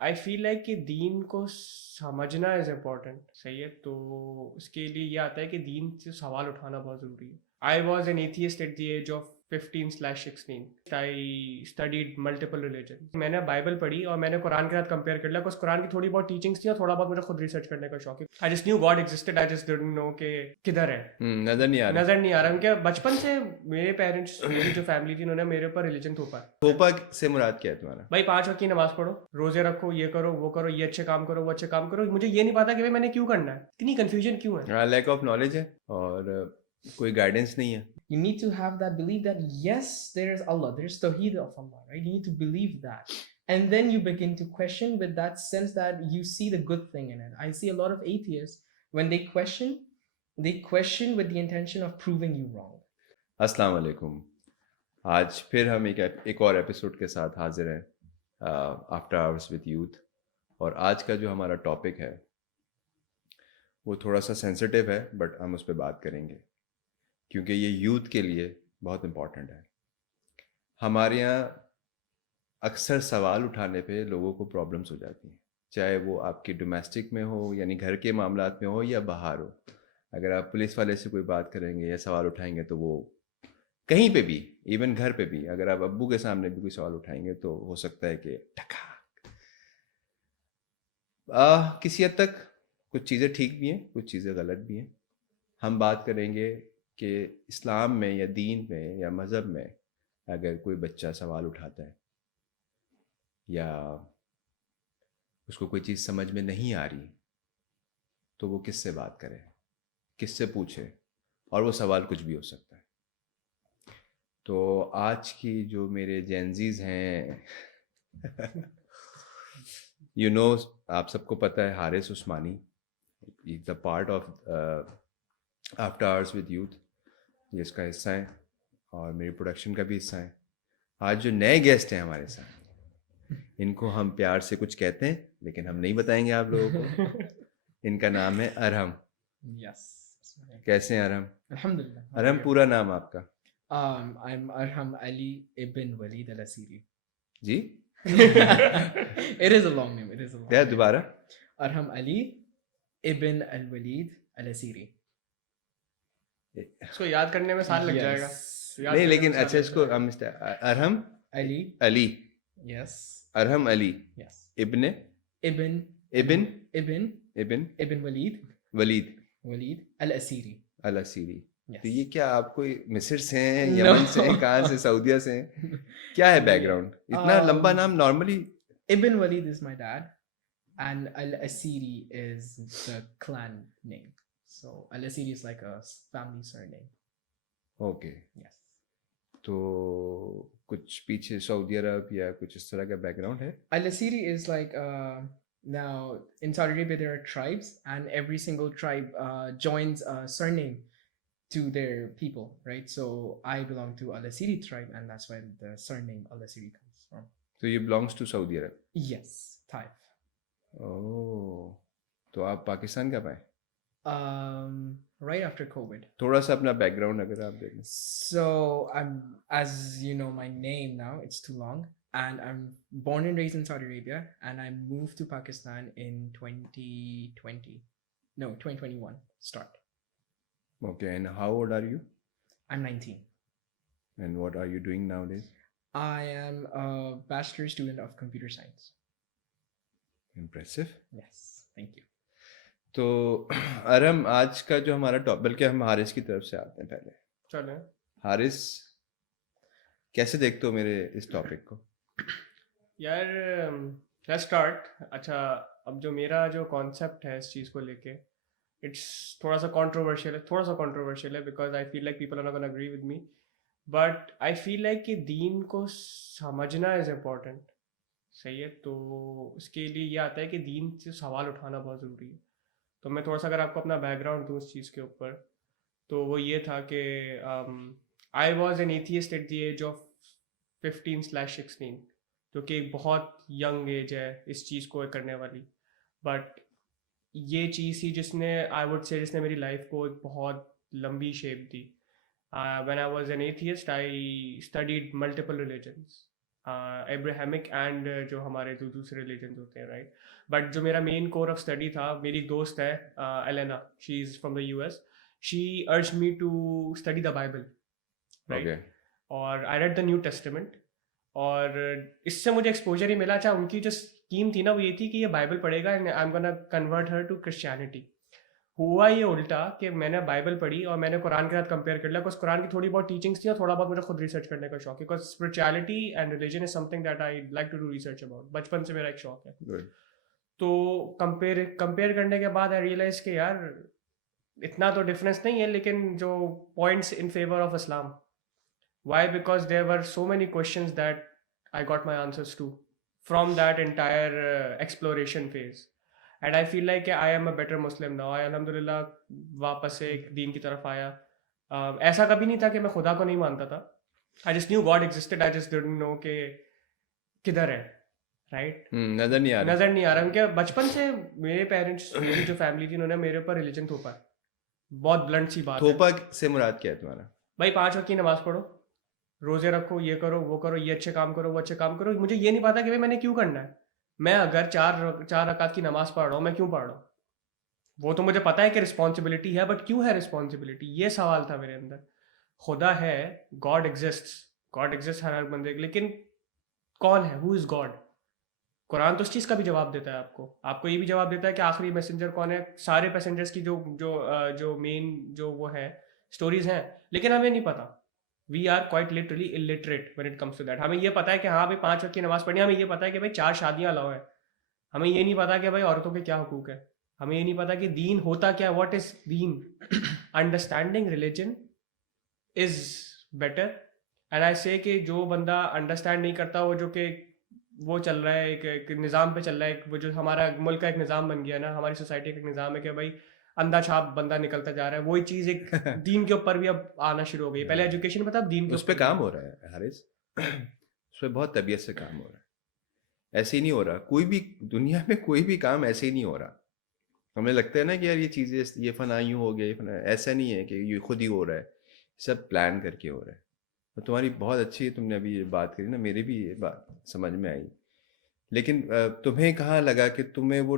आई feel like कि दीन को समझना इज इम्पोर्टेंट, सही है। तो उसके लिए ये आता है कि दीन से सवाल उठाना बहुत ज़रूरी है। I was an atheist at the age of 15/16। I studied multiple religion. मैंने बाइबल पढ़ी और मैंने कुरान के साथ कंपेयर कर लिया, कुछ कुरान की थोड़ी बहुत टीचिंग्स थी और थोड़ा बहुत मुझे खुद रिसर्च करने का शौक है। I just new God existed, I just didn't know कि किधर है। नजर नहीं आ रहा। नजर नहीं आ रहा उनके। बचपन से मेरे पेरेंट्स, मेरी जो फैमिली थी, उन्होंने मेरे ऊपर रिलीजन थोपा है। थोपा से मुराद क्या है तुम्हारा? भाई 5 वक्त की नमाज पढ़ो, रोजे रखो, ये करो वो करो, ये अच्छे काम करो वो अच्छे काम करो। मुझे ये नहीं पता कि भाई मैंने क्यों करना है, इतनी कंफ्यूजन क्यों है। लैक ऑफ नॉलेज है और कोई गाइडेंस नहीं है। You need to have that belief that yes, there is Allah, there is Tawheed of Allah, right? You need to believe that. And then you begin to question with that sense that you see the good thing in it. I see a lot of atheists, when they question with the intention of proving you wrong. अस्सलाम वालेकुम। आज फिर हम एक और episode के साथ हाजिर हैं, आफ्टर आवर्स विद यूथ। और आज का जो हमारा टॉपिक है वो थोड़ा सा सेंसिटिव है, बट हम उस पर बात करेंगे क्योंकि ये यूथ के लिए बहुत इम्पॉर्टेंट है। हमारे यहाँ अक्सर सवाल उठाने पे लोगों को प्रॉब्लम्स हो जाती हैं, चाहे वो आपकी डोमेस्टिक में हो यानी घर के मामलात में हो या बाहर हो। अगर आप पुलिस वाले से कोई बात करेंगे या सवाल उठाएंगे तो वो कहीं पे भी, इवन घर पे भी, अगर आप अब्बू के सामने भी कोई सवाल उठाएंगे तो हो सकता है कि टका। किसी हद तक कुछ चीज़ें ठीक भी हैं, कुछ चीज़ें गलत भी हैं। हम बात करेंगे कि इस्लाम में या दीन में या मज़हब में अगर कोई बच्चा सवाल उठाता है या उसको कोई चीज़ समझ में नहीं आ रही तो वो किससे बात करे, किससे पूछे, और वो सवाल कुछ भी हो सकता है। तो आज की जो मेरे जेंजीज हैं आप सबको पता है Haris Usmani is the part of after hours with youth, ये इसका हिस्सा है और मेरी प्रोडक्शन का भी हिस्सा है। आज जो नए गेस्ट हैं हमारे साथ, इनको हम प्यार से कुछ कहते हैं लेकिन हम नहीं बताएंगे आप लोगों को। इनका नाम है अरहम। Yes. कैसे हैं अरहम? Alhamdulillah. अरहम पूरा नाम आपका? I'm Arham Ali ibn Walid al-Asiri. Ji? It is a long name. It is a long क्या name. दोबारा? Arham Ali ibn al-Walid al-Asiri. इसको याद करने में साल लग Yes. जाएगा। याद नहीं करने लेकिन में साल अच्छा लग इसको जाएगा। हम Arham Ali. Ali, Yes. Arham Ali Yes. इब्ने Ibn इब्न ibn इब्न ibn Walid वलीद al-Asiri. अल असीरी। Yes. तो ये क्या आप कोई मिस्र से हैं, No. यमन से हैं, कहाँ से, सऊदीया से हैं? क्या है बैकग्राउंड? इतना लंबा नाम normally Ibn Walid is my dad, and al-Asiri is the clan name. So al-Asiri is like a family surname. Okay. Yes. तो कुछ पीछे सऊदी अरब या कुछ इस तरह का बैकग्राउंड है? Al-Asiri is like now in Saudi Arabia there are tribes, and every single tribe joins a surname to their people, right? So I belong to Al-Asiri tribe, and that's where the surname Al-Asiri comes from. तो ये belongs to Saudi Arab? Yes, Taif. Oh, तो आप पाकिस्तान कब आए? Right after COVID. थोड़ा सा अपना background अगर आप देखें। So I'm, as you know, my name now, it's too long, and I'm born and raised in Saudi Arabia, and I moved to Pakistan in 2021 start. Okay, and how old are you I'm 19. And what are you doing nowadays? I am a bachelor student of computer science. Impressive. Yes, thank you. तो अरहम, आज का जो हमारा topic, बल्कि हम हारिस की तरफ से आते हैं पहले। चले हारिस, कैसे देखते हो मेरे इस टॉपिक को? यार, लेट्स स्टार्ट। अच्छा, अब जो मेरा जो कॉन्सेप्ट है इस चीज़ को लेके, इट्स थोड़ा सा कंट्रोवर्शियल है because I feel like people are not gonna agree with me, but I feel like कि दीन को समझना इज़ इम्पोर्टेंट, सही है। तो उसके लिए ये आता है कि दीन से सवाल उठाना बहुत ज़रूरी है। तो मैं थोड़ा सा अगर आपको अपना बैकग्राउंड दूँ इस चीज़ के ऊपर, तो वो ये था कि I was an atheist at the age of 15/16, जो कि एक बहुत यंग एज है इस चीज़ को करने वाली। बट ये चीज़ थी जिसने, आई वुड से, जिसने मेरी लाइफ को एक बहुत लंबी shape the. When I was an atheist I studied multiple religions. Abrahamic and जो हमारे जो दूसरे रिलीजन होते हैं, राइट. बट जो मेरा मेन कोर ऑफ स्टडी था, मेरी एक दोस्त है Elena, she is from the US. She urge me to study the Bible, right. Okay. और I read the New Testament, और इससे मुझे एक्सपोजर ही मिला. अच्छा, उनकी जो स्कीम थी ना, वो ये थी कि ये बाइबल पढ़ेगा and I am gonna convert her to Christianity. हुआ ये उल्टा कि मैंने बाइबल पढ़ी और मैंने कुरान के साथ कंपेयर कर लिया, बिकॉज कुरान की थोड़ी बहुत टीचिंग्स थी और थोड़ा बहुत मुझे खुद रिसर्च करने का शौक है, because spirituality and religion is something that I like to do research about. बचपन से मेरा एक शौक है. Good. तो कंपेयर करने के बाद आई रियलाइज कि यार इतना तो डिफरेंस नहीं है, लेकिन जो points in favour of Islam. Why? Because there were so many questions that I got my answers to from that entire exploration phase. And I feel like I am a better Muslim now. I alhamdulillah वापस से एक दीन की तरफ आया. ऐसा कभी नहीं था कि मैं खुदा को नहीं मानता था. I just knew God existed. I just didn't know कि किधर है, right? नजर नहीं आ रहा. नजर नहीं आ रहा. उनके बचपन से मेरे पेरेंट्स, मेरी जो फैमिली थी, उन्होंने मेरे ऊपर रिलीजन थोपा है. बहुत ब्लंट सी बात है. थोपा से मुराद क्या है तुम्हारा? भाई 5 वक्त की नमाज पढ़ो, रोजे रखो, ये करो, वो करो, ये अच्छे काम करो, वो अच्छे काम करो. मुझे ये नहीं पता कि भाई मैंने क्यों करना है. मैं अगर चार रकात की नमाज पढ़ रहा हूँ, मैं क्यों पढ़ रहा हूँ? वो तो मुझे पता है कि रिस्पॉन्सिबिलिटी है, बट क्यों है रिस्पॉन्सिबिलिटी? ये सवाल था मेरे अंदर. खुदा है, गॉड एग्जिस्ट हर बंदे के, लेकिन कौन है? Who is God? कुरान तो उस चीज़ का भी जवाब देता है आपको ये भी जवाब देता है कि आखिरी मैसेंजर कौन है. सारे पैसेंजर्स की जो मेन जो वो है स्टोरीज हैं, लेकिन हमें नहीं पता. We are quite literally illiterate when it comes to that. हमें ये पता है कि हाँ भाई 5 वक्त की नमाज पढ़नी है, हमें ये पता है कि भाई 4 शादियाँ अलाउ है. हमें ये नहीं पता कि भाई औरतों के क्या हुकूक है. हमें ये नहीं पता कि दीन होता क्या, what is Deen. Understanding religion is better. And I से कि जो बंदा अंडरस्टैंड नहीं करता, वो जो कि वो चल रहा है एक निज़ाम पे चल रहा है, वो जो हमारा मुल्क का एक निज़ाम बन गया ना, हमारी सोसाइटी का एक निज़ाम है कि भाई अंधा छाप बंदा निकलता जा रहा है. वही चीज़ एक दीन के ऊपर भी अब आना शुरू हो गई. पहले एजुकेशन में था, अब दीन के उस पर ऊपर काम हो रहा है हारिस. उस पर बहुत तबीयत से काम हो रहा है. ऐसे ही नहीं हो रहा. कोई भी दुनिया में कोई भी काम ऐसे ही नहीं हो रहा. हमें लगता है ना कि यार ये चीज़ें, ये फना यूँ हो गया, ये फना. ऐसा नहीं है कि ये खुद ही हो रहा है. सब प्लान करके हो रहा है. तो तुम्हारी बहुत अच्छी, तुमने अभी ये बात करी ना, मेरी भी ये बात समझ में आई. लेकिन तुम्हें कहाँ लगा कि तुम्हें वो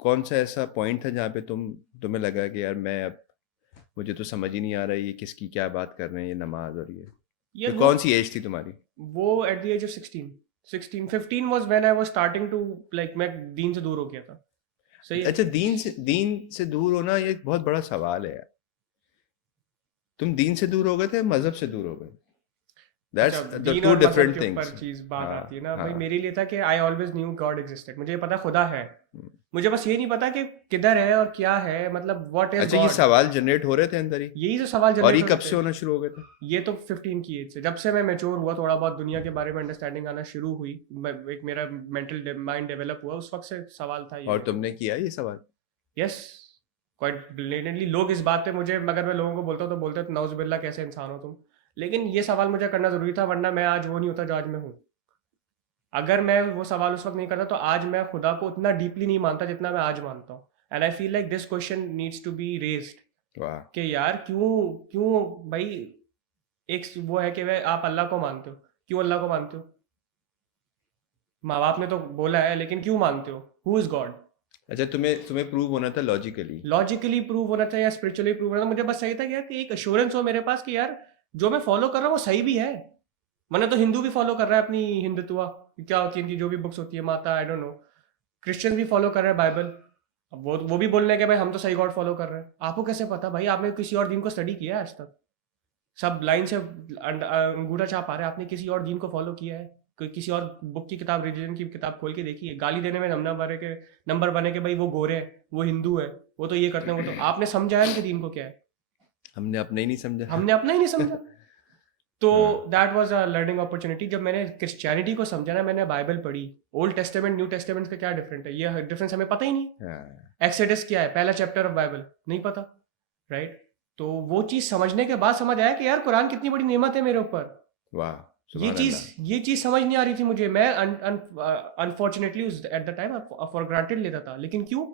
कौन सा ऐसा पॉइंट था जहाँ पे तुम्हें लगा कि यार मुझे तो समझ ही नहीं आ रहा है ये किसकी क्या बात कर रहे हैं, ये नमाज और ये वो कौन सी एज थी तुम्हारी? वो at the age of 15 was when I was starting to like, मैं दीन से दूर हो गया था. सही है. अच्छा, दीन से दूर होना ये एक बहुत बड़ा सवाल है यार. तुम दीन से दूर हो गए थे, मजहब से दूर हो गए? That's जब the दीन two और मजहब different के things. ऊपर चीज बात हाँ, आती है ना, भाई हाँ. मेरे लिए था कि I always new God existed. मुझे ये पता खुदा है, हम्म. मुझे बस ये नहीं पता कि किधर है और क्या है, मतलब व्हाट इज अच्छा, ये गॉड. सवाल जनरेट हो रहे थे अंदर ही? यही जो सवाल और ये जनरेट कब होते से थे, होना शुरू हो गए थे? ये तो 15 की एज से, जब से मैं मैच्योर हुआ, थोड़ा बहुत दुनिया के बारे में अंडरस्टैंडिंग आना शुरू हुई, एक मेरा मेंटल माइंड डेवलप हुआ, उस वक्त से सवाल था ये. और तुमने किया ये सवाल? Yes, quite blatantly. लोग इस बात पे मुझे, अगर मैं लोगों को बोलता हूँ तो बोलते हैं नौजुबिल्ला कैसे इंसान हो तुम. लेकिन ये सवाल मुझे करना जरूरी था, वरना मैं आज वो नहीं होता जो आज मैं हूँ. अगर मैं वो सवाल उस वक्त नहीं करता तो आज मैं खुदा को उतना डीपली नहीं मानता जितना मैं आज मानता हूँ. And I feel like this question needs to be raised वाह. कि यार क्यों भाई, एक वो है कि भाई आप अल्लाह को मानते हो, क्यों अल्लाह को मानते हो? माँ बाप ने तो बोला है, लेकिन क्यों मानते हो? Who is God? अच्छा, तुम्हें प्रूव होना था लॉजिकली प्रूव होना था या स्पिरिचुअली प्रूव होना था. मुझे बस सही था कि यार कि एक अश्योरेंस हो मेरे पास कि यार जो मैं फॉलो कर रहा हूँ वो सही भी है. मैंने तो हिंदू भी फॉलो कर रहा है अपनी हिंदुत्व, क्या होती है इनकी जो भी बुक्स होती है, माता, आई डोंट नो. क्रिश्चियन भी फॉलो कर रहे हैं बाइबल. अब वो भी बोल रहे हैं कि भाई हम तो सही गॉड फॉलो कर रहे हैं. आपको कैसे पता भाई? आपने किसी और दीन को स्टडी किया है आज तक? सब लाइन से अंगूठा छाप आ रहे हैं. आपने किसी और दीन को फॉलो किया है? किसी और बुक की किताब, रिलीजन की किताब खोल के देखिए. गाली देने में नंबर बने के भाई वो गोरे हैं, वो हिंदू है, वो तो ये करते हैं, वो तो. आपने समझा है इनके दीन को क्या है? हमने अपना ही नहीं समझा. हमने अपना ही नहीं समझा. तो that was a learning opportunity. जब मैंने क्रिश्चियनिटी को समझा ना, मैंने बाइबल पढ़ी. ओल्ड टेस्टामेंट न्यू टेस्टामेंट का क्या डिफरेंट है, ये डिफरेंस हमें पता ही नहीं. एक्सोडस क्या है, पहला चैप्टर ऑफ बाइबल, नहीं पता, राइट. तो वो चीज समझने के बाद समझ आया कि यार कुरान कितनी बड़ी नेमत है मेरे ऊपर. वाह. ये चीज समझ नहीं आ रही थी मुझे. मैं unfortunately at the time for granted लेता था. लेकिन क्यों?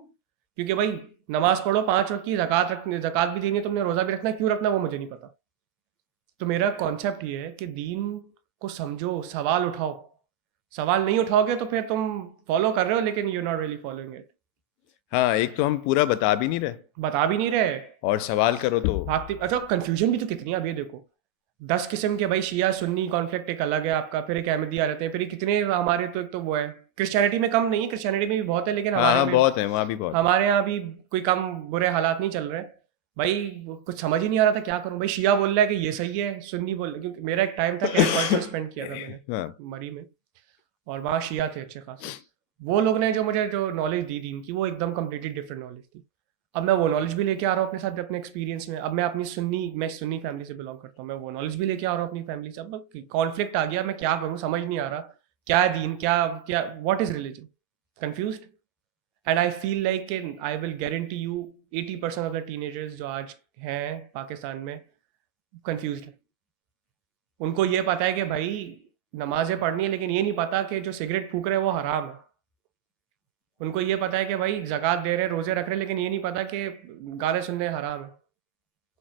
क्योंकि भाई नमाज पढ़ो 5 वक्त की, ज़कात भी देनी है तुमने, रोजा भी रखना, क्यों रखना वो मुझे नहीं पता. तो मेरा कॉन्सेप्ट ये है कि दीन को समझो, सवाल उठाओ. सवाल नहीं उठाओगे तो फिर तुम फॉलो कर रहे हो लेकिन you not really following it. हाँ, एक तो हम पूरा बता भी नहीं रहे बता भी नहीं रहे. और सवाल करो तो भागती. अच्छा, कंफ्यूजन भी तो कितनी है. अब ये देखो, 10 किस्म के भाई शिया सुन्नी कॉन्फ्लिक्ट एक अलग है आपका, फिर एक अहमदी आ रहते हैं, फिर ये कितने हमारे तो एक तो वो है. क्रिश्चियनिटी में कम नहीं है, क्रिश्चियनिटी में भी बहुत है, लेकिन हाँ हमारे हाँ में बहुत है, वहाँ भी बहुत है। हमारे यहाँ भी कोई कम बुरे हालात नहीं चल रहे हैं भाई. कुछ समझ ही नहीं आ रहा था क्या करूं भाई. शिया बोल रहा है कि ये सही है, सुन्नी बोल रहा है, क्योंकि मेरा एक टाइम था कैंप पॉइंट में स्पेंड किया था मैंने हाँ मरी में, और वहाँ शिया थे अच्छे खासे. वो लोग ने जो मुझे जो नॉलेज दी दीन की, वो एकदम कम्प्लीटली डिफरेंट नॉलेज थी. अब मैं वो नॉलेज भी लेके आ रहा हूँ अपने साथ अपने एक्सपीरियंस में. अब मैं सुन्नी फैमिली से बिलोंग करता हूँ, मैं वो नॉलेज भी लेके आ रहा हूँ अपनी फैमिली से. अब कॉन्फ्लिक्ट आ गया, मैं क्या करूँ समझ नहीं आ रहा. क्या है दीन, क्या क्या what is religion, confused. And I feel like I will guarantee you 80% of the teenagers जो आज हैं पाकिस्तान में कंफ्यूज है. उनको ये पता है कि भाई नमाजें पढ़नी है, लेकिन ये नहीं पता कि जो सिगरेट फूक रहे हैं वो हराम है. उनको ये पता है कि भाई ज़कात दे रहे हैं, रोज़े रख रहे हैं, लेकिन ये नहीं पता कि गाने सुनने हराम है.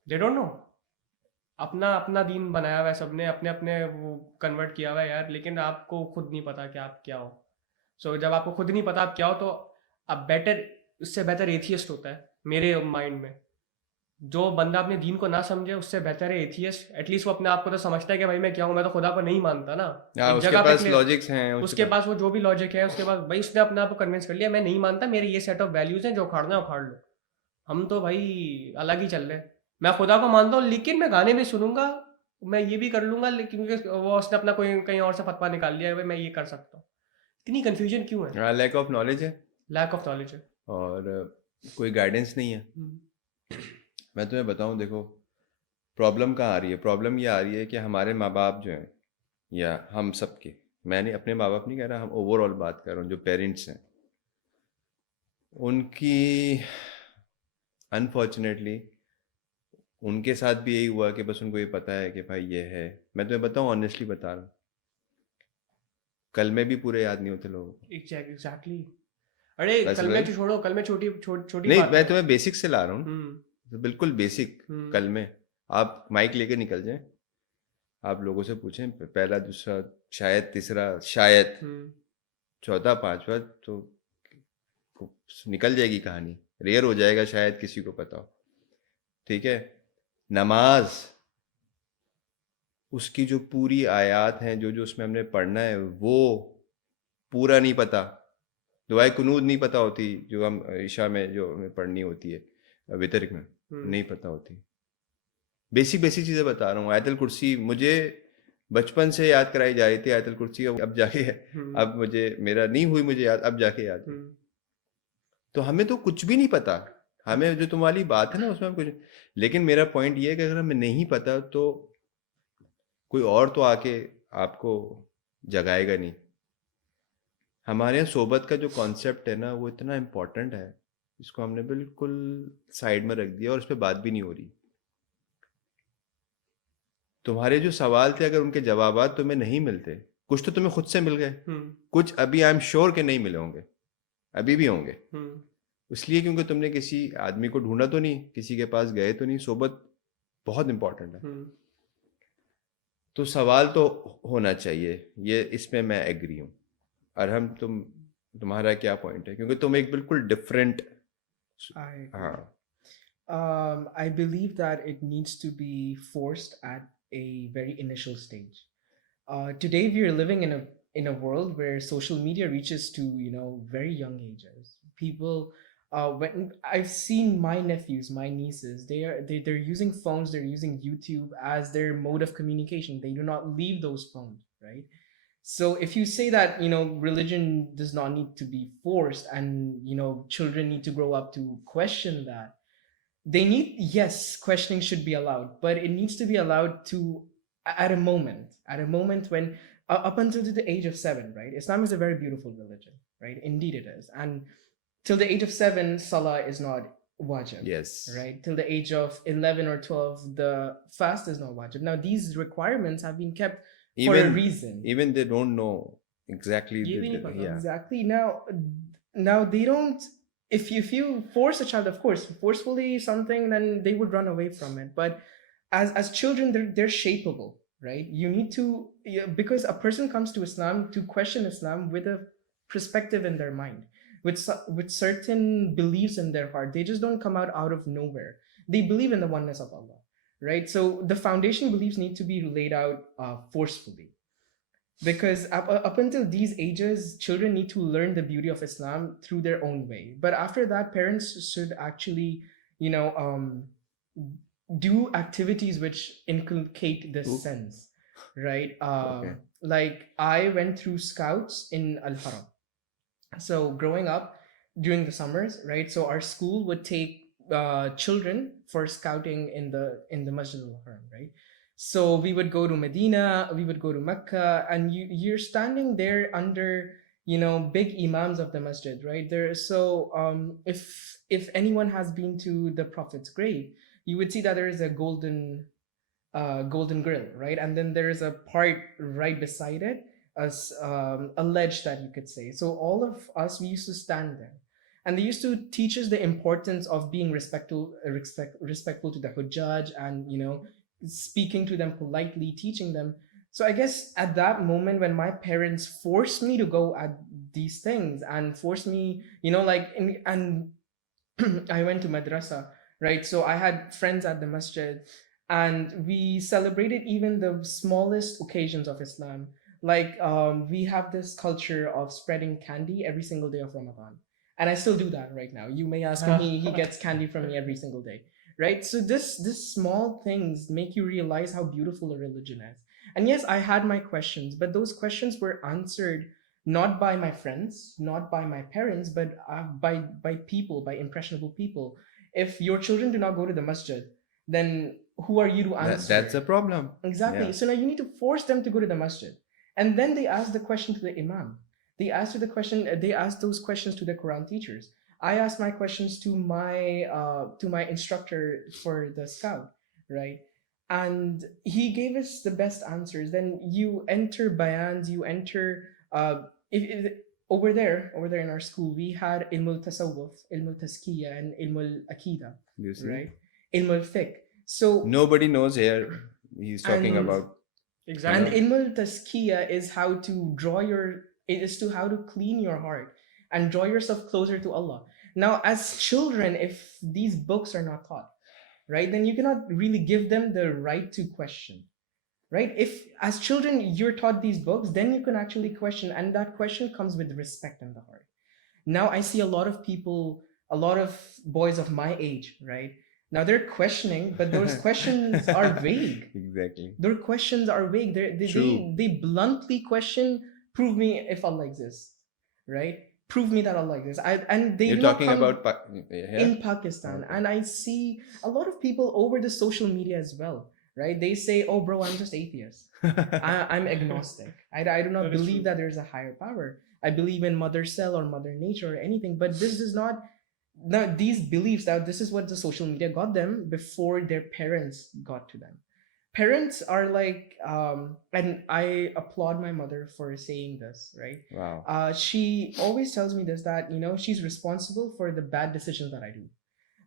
They don't know. अपना अपना दीन बनाया हुआ है सबने, अपने अपने वो कन्वर्ट किया हुआ है यार, लेकिन आपको खुद नहीं पता कि आप क्या हो. सो जब आपको खुद नहीं पता आप क्या हो, तो अब बेटर, उससे बेहतर एथियस्ट होता है मेरे माइंड में. जो बंदा अपने दीन को ना समझे उससे बेहतर है एथियस्ट. एटलीस्ट वो अपने आप को तो समझता है कि भाई मैं क्या हूँ, मैं तो खुदा को नहीं मानता ना. हाँ, एक उसके जगह पे पास क्लियर, लॉजिक्स हैं, उसके पास वो जो भी लॉजिक है, उसके पास भाई उसने अपने आप को कन्विंस कर लिया मैं नहीं मानता, मेरे ये सेट ऑफ वैल्यूज हैं, जो उखाड़ना है उखाड़ लो. हम तो भाई अलग ही चल रहे हैं. मैं खुदा को मानता हूँ लेकिन मैं गाने भी सुनूंगा, मैं ये भी कर लूंगा, लेकिन क्योंकि वो उसने अपना कोई कहीं और से फतवा निकाल लिया है भाई मैं ये कर सकता हूँ. इतनी कंफ्यूजन क्यों है. लैक ऑफ नॉलेज है लैक ऑफ नॉलेज है. और कोई गाइडेंस नहीं है। हम्म. मैं तुम्हें बताऊं, देखो प्रॉब्लम कहाँ आ रही है। प्रॉब्लम ये आ रही है कि हमारे माँ बाप जो हैं, या हम सब के, मैंने अपने माँ बाप नहीं कह रहा, हम ओवरऑल बात कर रहा हूँ, जो पेरेंट्स हैं उनकी अनफॉर्चुनेटली उनके साथ भी यही हुआ कि बस उनको ये पता है कि भाई ये है। मैं तुम्हें बताऊं, ऑनेस्टली बता रहा हूँ, कल में भी पूरे याद नहीं होते लोगों को। एग्जैक्टली. अरे वैसे कल में भाई छोड़ो, कल में छोटी छोटी नहीं, बात मैं है. तुम्हें बेसिक से ला रहा हूँ, हम्म. तो बिल्कुल बेसिक। हम्म. कल में आप माइक लेके निकल जाएं, आप लोगों से पूछें पहला दूसरा शायद तीसरा शायद हम्म. चौथा पांचवा, तो निकल जाएगी कहानी। रेयर हो जाएगा शायद किसी को पता हो, ठीक है। नमाज, उसकी जो पूरी आयात हैं, जो जो उसमें हमने पढ़ना है वो पूरा नहीं पता। दुआए कुनूद नहीं पता होती, जो हम ईशा में जो हमें पढ़नी होती है वितर में, नहीं पता होती। बेसिक बेसिक चीज़ें बता रहा हूँ। आयतल कुर्सी मुझे बचपन से याद कराई जा रही थी, आयतल कुर्सी अब जाके अब मुझे मेरा नहीं हुई मुझे याद, अब जाके याद हुई। तो हमें तो कुछ भी नहीं पता। हमें जो तुम्हारी बात है ना उसमें हम कुछ, लेकिन मेरा पॉइंट ये है कि अगर हमें नहीं पता तो कोई और तो आके आपको जगाएगा नहीं। हमारे यहाँ सोबत का जो कॉन्सेप्ट है ना, वो इतना इम्पोर्टेंट है, इसको हमने बिल्कुल साइड में रख दिया और उस पर बात भी नहीं हो रही। तुम्हारे जो सवाल थे, अगर उनके जवाबात तुम्हें नहीं मिलते, कुछ तो तुम्हें खुद से मिल गए, कुछ अभी आई एम श्योर के नहीं मिले होंगे, अभी भी होंगे। इसलिए क्योंकि तुमने किसी आदमी को ढूंढा तो नहीं, किसी के पास गए तो नहीं। सोबत बहुत इंपॉर्टेंट है। तो सवाल तो होना चाहिए, ये इसमें मैं एग्री हूँ। और हम तुम्हारा क्या पॉइंट है, क्योंकि तुम एक बिल्कुल डिफरेंट। हाँ, I believe that it needs to be forced at a very initial stage. Today we are living in a world where social media reaches to very young ages. People, when I've seen my nephews, my nieces, they're using phones, they're using YouTube as their mode of communication. They do not leave those phones, right? So if you say that religion does not need to be forced, and children need to grow up to question that, they need, yes, questioning should be allowed, but it needs to be allowed to at a moment when up until the age of 7, right? Islam is a very beautiful religion, right? Indeed it is. And till the age of 7, salah is not wajib. yes, Right? Till the age of 11 or 12, the fast is not wajib. Now these requirements have been kept for a reason. Even they don't know exactly ये भी नहीं पता. yeah. Exactly. Now they don't. If you force a child, of course, forcefully something, then they would run away from it. But as children, they're shapeable, right? You need to, because a person comes to Islam to question Islam with a perspective in their mind, with certain beliefs in their heart. They just don't come out of nowhere. They believe in the oneness of Allah, right? So the foundation beliefs need to be laid out forcefully, because up until these ages, children need to learn the beauty of Islam through their own way. But after that, parents should actually, you know, do activities which inculcate this Ooh. sense, right? Okay. Like I went through scouts in Al Haram. So growing up during the summers, right? So our school would take children for scouting in the Masjid al Haram, right? So we would go to Medina, we would go to Mecca, and you're standing there under, big imams of the masjid, right? There, so if anyone has been to the Prophet's grave, you would see that there is a golden grill, right? And then there is a part right beside it, as a ledge, that you could say. So all of us, we used to stand there, and they used to teach us the importance of being respectful to the Hujjaj, and speaking to them politely, teaching them. So I guess at that moment, when my parents forced me to go at these things and forced me, and I went to madrasa, right? So I had friends at the masjid, and we celebrated even the smallest occasions of Islam. Like we have this culture of spreading candy every single day of Ramadan, and I still do that right now. You may ask him, he gets candy from me every single day, right? So this small things make you realize how beautiful a religion is. And yes, I had my questions, but those questions were answered not by my friends, not by my parents, but by people, by impressionable people. If your children do not go to the masjid, then who are you to answer? That's a problem. Exactly. Yeah. So now you need to force them to go to the masjid, and then they ask the question to the imam. They ask the question. They ask those questions to the Quran teachers. I asked my questions to my instructor for the scout, right? And he gave us the best answers. Then you enter bayans, you enter if over there in our school, we had ilmul tasawwuf, ilmul taskiya, and ilmul akida, You see? right? Ilmul fiqh. So Nobody knows here. He's talking And- about. and Exactly. ilmul taskiya is how to clean your heart and draw yourself closer to Allah. Now, as children, if these books are not taught, right, then you cannot really give them the right to question, right? If as children you're taught these books, then you can actually question, and that question comes with respect in the heart. Now I see a lot of people, a lot of boys of my age, right? Now they're questioning, but those questions are vague. Exactly. Their questions are vague. True. They bluntly question, prove me if Allah exists, right? Prove me that Allah exists. And they You're do not talking come about yeah? in Pakistan. Okay. And I see a lot of people over the social media as well, right? They say, oh, bro, I'm just atheist. I'm agnostic. I do not That is believe true. that there's a higher power. I believe in Mother Cell or Mother Nature or anything, but this does not. Now, these beliefs, that this is what the social media got them before their parents got to them. Parents are like, and I applaud my mother for saying this, right? Wow. She always tells me this, that she's responsible for the bad decisions that I do,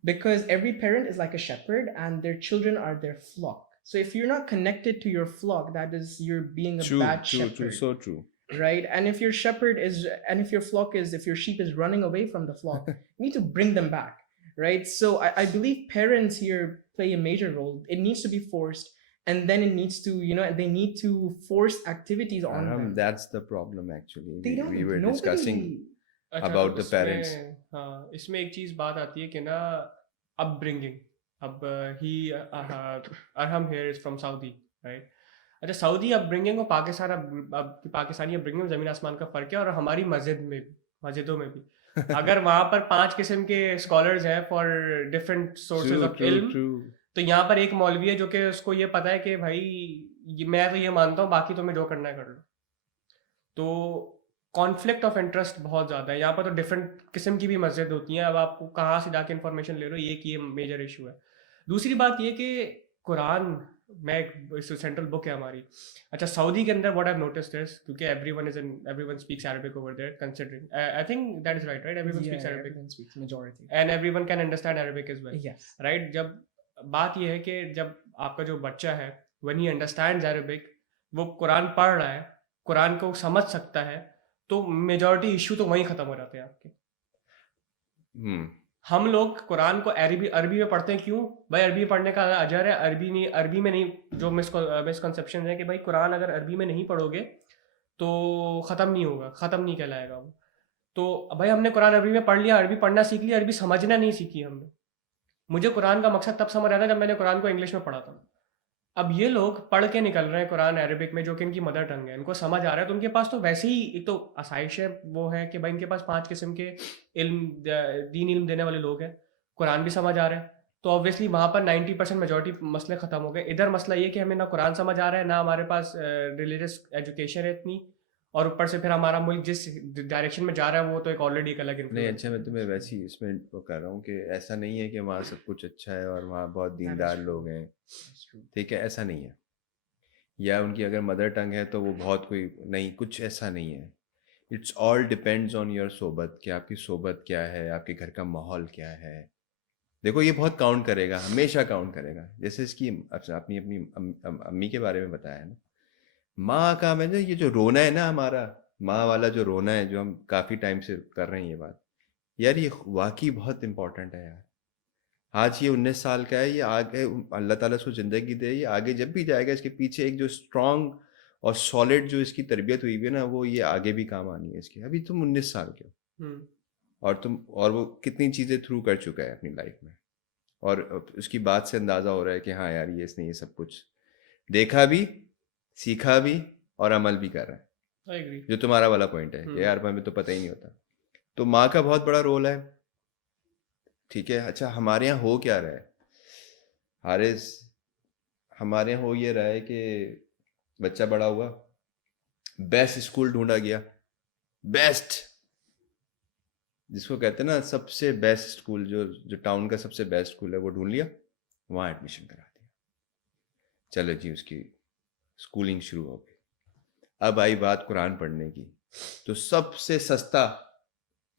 because every parent is like a shepherd and their children are their flock. So if you're not connected to your flock, that is, you're being a True, bad true, shepherd, true, so true. right? And if your if your sheep is running away from the flock, you need to bring them back, right? So I believe parents here play a major role. It needs to be forced, and then it needs to, they need to force activities on them. That's the problem actually. They don't. We were Nobody. discussing अच्छा, about तो the parents. हाँ, इसमें एक चीज बात आती है कि ना, upbringing. अब he Arham here is from Saudi, right? अच्छा, सऊदी अपब्रिंगिंग और पाकिस्तानी अपब्रिंगिंग में जमीन आसमान का फर्क है, और हमारी मस्जिदों में भी अगर वहां पर 5 किस्म के स्कॉलर्स हैं फॉर डिफरेंट सोर्सेज ऑफ इल्म, तो यहाँ पर एक मौलवी है जो कि उसको ये पता है कि भाई मैं तो ये मानता हूँ, बाकी तुम्हें जो करना है कर लो. तो कॉन्फ्लिक्ट ऑफ इंटरेस्ट बहुत ज़्यादा है यहाँ पर. तो डिफरेंट किस्म की भी मस्जिद होती हैं. अब आप कहाँ से जाके इन्फॉर्मेशन ले रहे हो, ये मेजर इशू है. दूसरी बात ये कि कुरान में सेंट्रल बुक है हमारी. अच्छा, सऊदी के अंदर what I have noticed is, क्योंकि everyone speaks Arabic over there, considering I think that is right, everyone speaks Arabic Everyone speaks, majority. And everyone can understand Arabic as well, Yes. Right? जब बात ये है कि जब आपका जो बच्चा है when he understands Arabic, वो कुरान पढ़ रहा है, कुरान को समझ सकता है, तो मेजॉरिटी इशू तो वहीं खत्म हो जाते हैं आपके। हम लोग कुरान को अरबी में पढ़ते हैं, क्यों भाई? अरबी पढ़ने का अजर है, अरबी में नहीं, जो मिसकंसेप्शन है कि भाई कुरान अगर अरबी में नहीं पढ़ोगे तो ख़त्म नहीं होगा, ख़त्म नहीं कहलाएगा वो। तो भाई हमने कुरान अरबी में पढ़ लिया, अरबी पढ़ना सीख लिया, अरबी समझना नहीं सीखी हमने। मुझे कुरान का मकसद तब समझ आया था जब मैंने कुरान को इंग्लिश में पढ़ा था। अब ये लोग पढ़ के निकल रहे हैं कुरान अरबिक में, जो कि इनकी मदर टंग है, इनको समझ आ रहा है, तो उनके पास तो वैसे ही एक तो आसाइश है, वो है कि भाई इनके पास 5 किस्म के दीन इल्म देने वाले लोग हैं, कुरान भी समझ आ रहा है, तो ऑब्वियसली वहाँ पर 90% मेजॉरिटी मसले ख़त्म हो गए। इधर मसला ये कि हमें ना कुरान समझ आ रहा है, ना हमारे पास रिलीजियस एजुकेशन है इतनी, और ऊपर से फिर हमारा मुल्क जिस डायरेक्शन में जा रहा है वो तो एक ऑलरेडी एक अलग नहीं इन्फ्लुएंस अच्छा, मैं तुम्हें वैसे ही इसमें वो कर रहा हूँ कि ऐसा नहीं है कि वहाँ सब कुछ अच्छा है और वहाँ बहुत दीनदार true. लोग हैं, ठीक है, ऐसा नहीं है। या उनकी अगर मदर टंग है तो वो बहुत कोई नहीं, कुछ ऐसा नहीं है। It's all depends on your सोबत, कि आपकी सोबत क्या है, आपके घर का माहौल क्या है। देखो ये बहुत काउंट करेगा, हमेशा काउंट करेगा। जैसे इसकी अपनी अपनी अम्मी के बारे में बताया है ना, माँ का मैंने ये जो रोना है ना हमारा, माँ वाला जो रोना है, जो हम काफ़ी टाइम से कर रहे हैं ये बात, यार ये वाकई बहुत इंपॉर्टेंट है यार। आज ये 19 साल का है, ये आगे अल्लाह ताला इसको ज़िंदगी दे, ये आगे जब भी जाएगा इसके पीछे एक जो स्ट्रॉन्ग और सॉलिड जो इसकी तरबियत हुई हुई है ना, वो ये आगे भी काम आनी है इसकी। अभी तुम 19 साल के हो और वो कितनी चीज़ें थ्रू कर चुका है अपनी लाइफ में, और उसकी बात से अंदाज़ा हो रहा है कि हाँ यार ये इसने ये सब कुछ देखा भी, सीखा भी और अमल भी कर रहा है। I agree. जो तुम्हारा वाला पॉइंट है कि यार हमें तो पता ही नहीं होता। तो माँ का बहुत बड़ा रोल है, ठीक है। अच्छा हमारे यहाँ हो क्या रहा है हारिस? हमारे यहाँ हो ये रहा है कि बच्चा बड़ा हुआ, बेस्ट स्कूल ढूंढा गया, बेस्ट, जिसको कहते हैं ना सबसे बेस्ट स्कूल, जो टाउन का सबसे बेस्ट स्कूल है वो ढूंढ लिया, वहाँ एडमिशन करा दिया। चलो जी उसकी स्कूलिंग शुरू हो गई। अब आई बात कुरान पढ़ने की, तो सबसे सस्ता,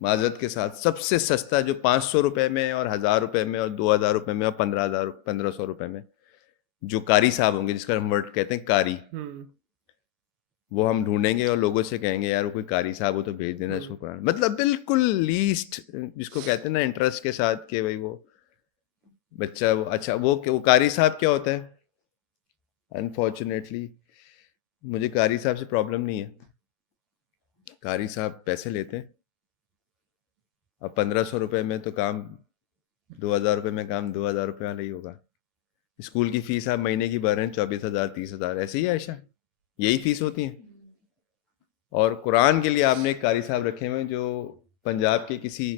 माजरत के साथ सबसे सस्ता, जो 500 रुपये में और 1000 रुपये में और 2000 रुपये में और 1500 रुपये में जो कारी साहब होंगे, जिसका हम वर्ड कहते हैं कारी, वो हम ढूंढेंगे और लोगों से कहेंगे यार वो कोई कारी साहब हो तो भेज देना इसको कुरान। मतलब बिल्कुल लीस्ट, जिसको कहते हैं ना इंटरेस्ट के साथ, कि भाई वो बच्चा वो अच्छा वो कारी साहब क्या होता है। अनफॉर्चुनेटली मुझे कारी साहब से प्रॉब्लम नहीं है, कारी साहब पैसे लेते हैं। अब 1500 रुपये में तो काम, 2000 रुपये में काम 2000 रुपये वाला ही होगा। स्कूल की फीस आप महीने की भर रहे हैं 24,000 30,000, ऐसे ही आयशा, यही फीस होती है। और कुरान के लिए आपने एक कारी साहब रखे हुए हैं जो पंजाब के किसी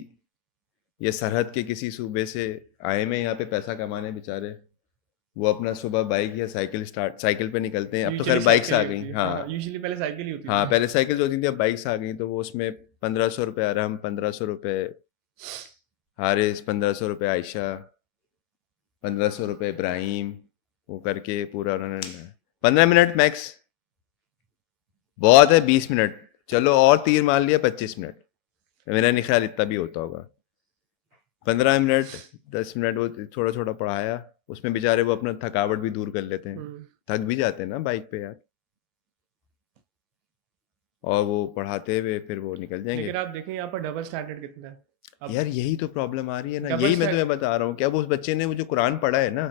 या सरहद के किसी सूबे से आए में यहाँ पे पैसा कमाने बेचारे। वो अपना सुबह बाइक या साइकिल पे निकलते हैं। अब तो खैर बाइक्स आ गई, हाँ यूजुअली पहले साइकिल ही होती हाँ, थी। पहले साइकिल होती थी, अब बाइक्स आ गई। तो वो उसमें 1500 रुपये अरहम, 1500 रुपये हारिस, 1500 रुपये आयशा, 1500 रुपये इब्राहिम, वो करके पूरा उन्होंने 15 मिनट मैक्स, बहुत है 20 मिनट, चलो और तीर मान लिया 25 मिनट, मेरा नहीं ख्याल इतना भी होता होगा। 15 मिनट 10 मिनट वो थोड़ा थोड़ा पढ़ाया, उसमें बेचारे वो अपना थकावट भी दूर कर लेते हैं, थक भी जाते हैं ना बाइक पे यार, और वो पढ़ाते हुए फिर वो निकल जाएंगे। लेकिन आप देखें यहाँ पर डबल स्टैंडर्ड कितना है अब। यार यही तो प्रॉब्लम आ रही है ना, डबल यही मैं स्टै- तुम्हें बता रहा हूँ। क्या वो उस बच्चे ने वो जो कुरान पढ़ा है ना,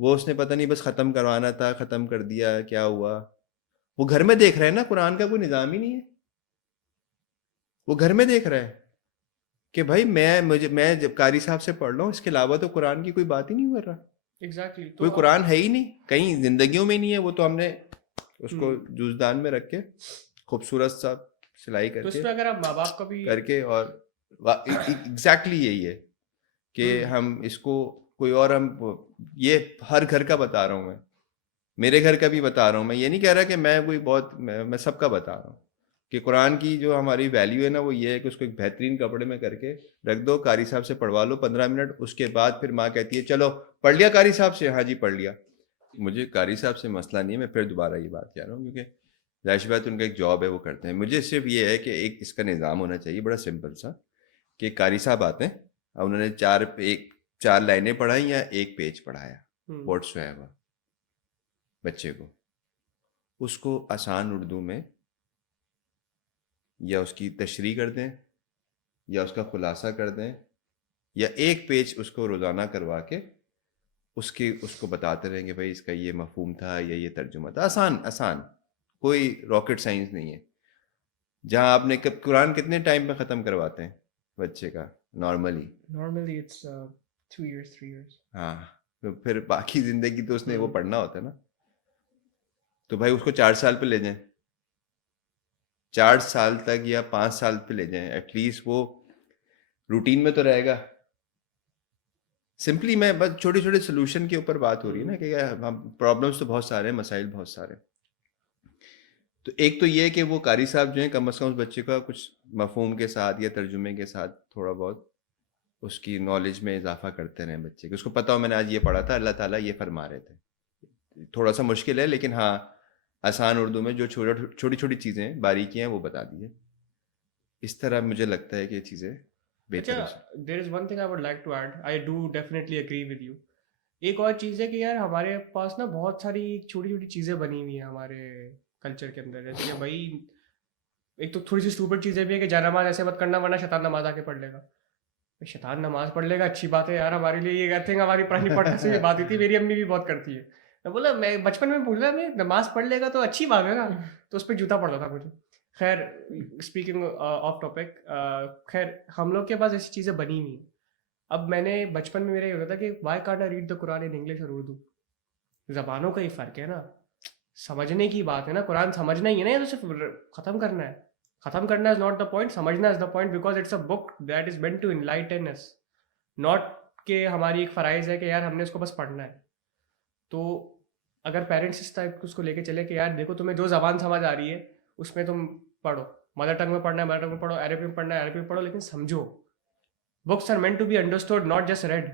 वो उसने पता नहीं बस ख़त्म करवाना था, ख़त्म कर दिया, क्या हुआ? वो घर में देख रहा है ना, कुरान का कोई निज़ाम ही नहीं है। वो घर में देख रहा है कि भाई मैं जब कारी साहब से पढ़ रहा हूँ, इसके अलावा तो कुरान की कोई बात ही नहीं कर रहा। एग्जैक्टली कोई कुरान है ही नहीं, कहीं जिंदगियों में नहीं है। वो तो हमने उसको जूसदान में रख के खूबसूरत सा सिलाई तो इस करके पे अगर आप माँ बाप का भी करके, और एग्जैक्टली यही है कि हम इसको कोई और, हम ये हर घर का बता रहा हूँ मैं, मेरे घर का भी बता रहा हूँ मैं। ये नहीं कह रहा कि मैं कोई बहुत, मैं सबका बता रहा हूँ कि कुरान की जो हमारी वैल्यू है ना, वो ये है कि उसको एक बेहतरीन कपड़े में करके रख दो, कारी साहब से पढ़वा लो 15 मिनट, उसके बाद फिर माँ कहती है चलो पढ़ लिया कारी साहब से, हाँ जी पढ़ लिया। मुझे कारी साहब से मसला नहीं है, मैं फिर दोबारा ये बात कह रहा हूँ, क्योंकि जाहिर बात उनका एक जॉब है, वो करते हैं। मुझे सिर्फ ये है कि एक इसका निज़ाम होना चाहिए बड़ा सिंपल सा, कि कारी साहब आते हैं, अब उन्होंने 4 लाइनें पढ़ाई या 1 पेज पढ़ाया, व्हाट्सएवर, बच्चे को, उसको आसान उर्दू में या उसकी तशरीह कर दें या उसका खुलासा कर दें या एक पेज उसको रोज़ाना करवा के उसको बताते रहेंगे भाई इसका ये मफहूम था या ये तर्जुमा था। आसान आसान, कोई रॉकेट साइंस नहीं है। जहाँ आपने कब कुरान कितने टाइम में ख़त्म करवाते हैं बच्चे का normally? Normally it's 2 years, 3 years. हाँ, तो फिर बाकी ज़िंदगी तो उसने वो हम्म। पढ़ना होता है ना। तो भाई उसको 4 साल पे ले जाएं, 4 साल तक या 5 साल पे ले जाएं, एटलीस्ट वो रूटीन में तो रहेगा। सिंपली मैं बस छोटे छोटे सोल्यूशन के ऊपर बात हो रही है ना कि हम प्रॉब्लम्स तो बहुत सारे हैं, मसाइल बहुत सारे हैं। तो एक तो ये है कि वो कारी साहब जो हैं कम से कम उस बच्चे का कुछ मफहूम के साथ या तर्जुमे के साथ थोड़ा बहुत उसकी नॉलेज में इजाफा करते रहें बच्चे के, उसको पता हो मैंने आज ये पढ़ा था, अल्लाह ताला ये फरमा रहे थे। थोड़ा सा मुश्किल है लेकिन हाँ, आसान उर्दू में जो छोटी छोटी चीज़ें बारीकियाँ हैं वो बता दीजिए। इस तरह मुझे लगता है कि ये चीज़ें बेहतर हो सकती। अच्छा, there is one thing I would like to add, I do definitely agree with you. एक और चीज़ है कि यार हमारे पास ना बहुत सारी छोटी छोटी चीज़ें बनी हुई हैं हमारे कल्चर के अंदर, जैसे कि भाई एक तो थोड़ी सी स्टूपिड चीज़ें भी है कि जानमाज ऐसे मत करना वरना शैतान नमाज आके पढ़ लेगा। भाई शैतान नमाज पढ़ लेगा, अच्छी बात है यार, हमारे लिए ये थिंग हमारी पुरानी पॉडकास्ट में ये बात हुई थी, मेरी अम्मी भी बहुत करती है। मैं बोला, मैं बचपन में बोला मैं नमाज पढ़ लेगा तो अच्छी बात है ना, तो उस पर जूता पड़ता था मुझे। खैर, स्पीकिंग ऑफ टॉपिक, खैर हम लोग के पास ऐसी चीज़ें बनी हुई हैं। अब मैंने बचपन में मेरा ये होता था कि why can't I read the Quran in English और उर्दू। ज़बानों का ही फ़र्क है ना, समझने की बात है ना, कुरान समझना ही है ना, या तो सिर्फ ख़त्म करना है। ख़त्म करना इज़ नॉट द पॉइंट, समझना is the point, because it's a book that is meant to enlighten us, not कि हमारी एक फ़राइज़ है कि यार हमने इसको बस पढ़ना है। तो अगर पेरेंट्स इस टाइप उसको लेके चले कि यार देखो तुम्हें जो ज़बान समझ आ रही है उसमें तुम पढ़ो, मदर टंग में पढ़ना है मदर टंग में पढ़ो, अरबी में पढ़ना है अरबी में पढ़ो, लेकिन समझो books are meant to be understood, not just read.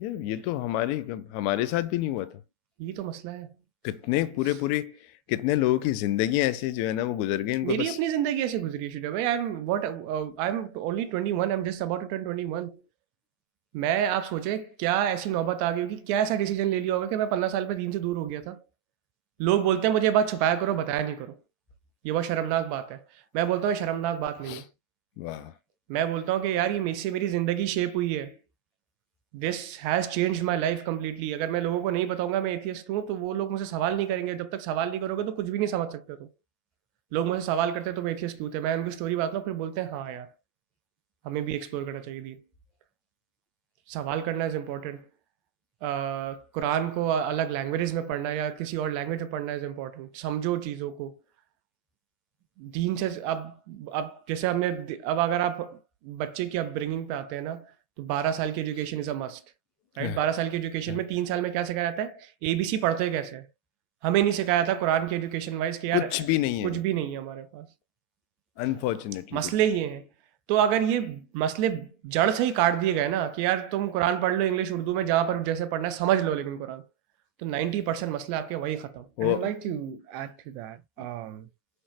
ये तो हमारे साथ भी नहीं हुआ था। यही तो मसला है। कितने पूरे पूरे कितने लोगों की जिंदगी ऐसे जो है ना वो गुजर गई, उनको मेरी बस। अपनी ज़िंदगी ऐसे गुजरी है शुड भाई। I am only 21, I am just about to turn 21। मैं, आप सोचे क्या ऐसी नौबत आ गई होगी, क्या ऐसा डिसीजन ले लिया होगा कि मैं 15 साल पे दीन से दूर हो गया था। लोग बोलते हैं मुझे ये बात छुपाया करो, बताया नहीं करो, ये बहुत शर्मनाक बात है। मैं बोलता हूँ ये शर्मनाक बात नहीं है। वाह। मैं बोलता हूँ कि यार ये मेरे से मेरी ज़िंदगी शेप हुई है, this has change my life completely. अगर मैं लोगों को नहीं बताऊंगा मैं एथियस्ट हूँ तो वो लोग मुझसे सवाल नहीं करेंगे, जब तक सवाल नहीं करोगे तो कुछ भी नहीं समझ सकते तुम। लोग मुझसे सवाल करते हैं तुम एथियस्ट क्यों थे, मैं उनकी स्टोरी बताता हूँ, फिर बोलते हैं हाँ यार हमें भी एक्सप्लोर करना चाहिए थी। सवाल करना इज़ इम्पोर्टेंट। कुरान को अलग लैंग्वेज में पढ़ना या किसी और लैंग्वेज में पढ़ना इज़ इम्पोर्टेंट। समझो चीज़ों को दीन से। अब जैसे हमने, अब अगर आप बच्चे की अपब्रिंगिंग पे आते हैं ना, तो 12 साल की education is a must, right. 12 साल की एजुकेशन में 3 साल में क्या सिखाया जाता है, ABC पढ़ते कैसे हैं। हमें नहीं सिखाया था कुरान की एजुकेशन वाइज कि यार कुछ भी नहीं कुछ है, भी नहीं है हमारे पास। अनफॉर्चुनेटली कुछ मसले भी। ये हैं। तो अगर ये मसले जड़ से ही काट दिए गए ना कि यार तुम कुरान पढ़ लो इंग्लिश उर्दू में, जहाँ पर जैसे पढ़ना है समझ लो, लेकिन कुरान, तो 90% मसले आपके वही ख़त्म। And वो I'd like to add to that,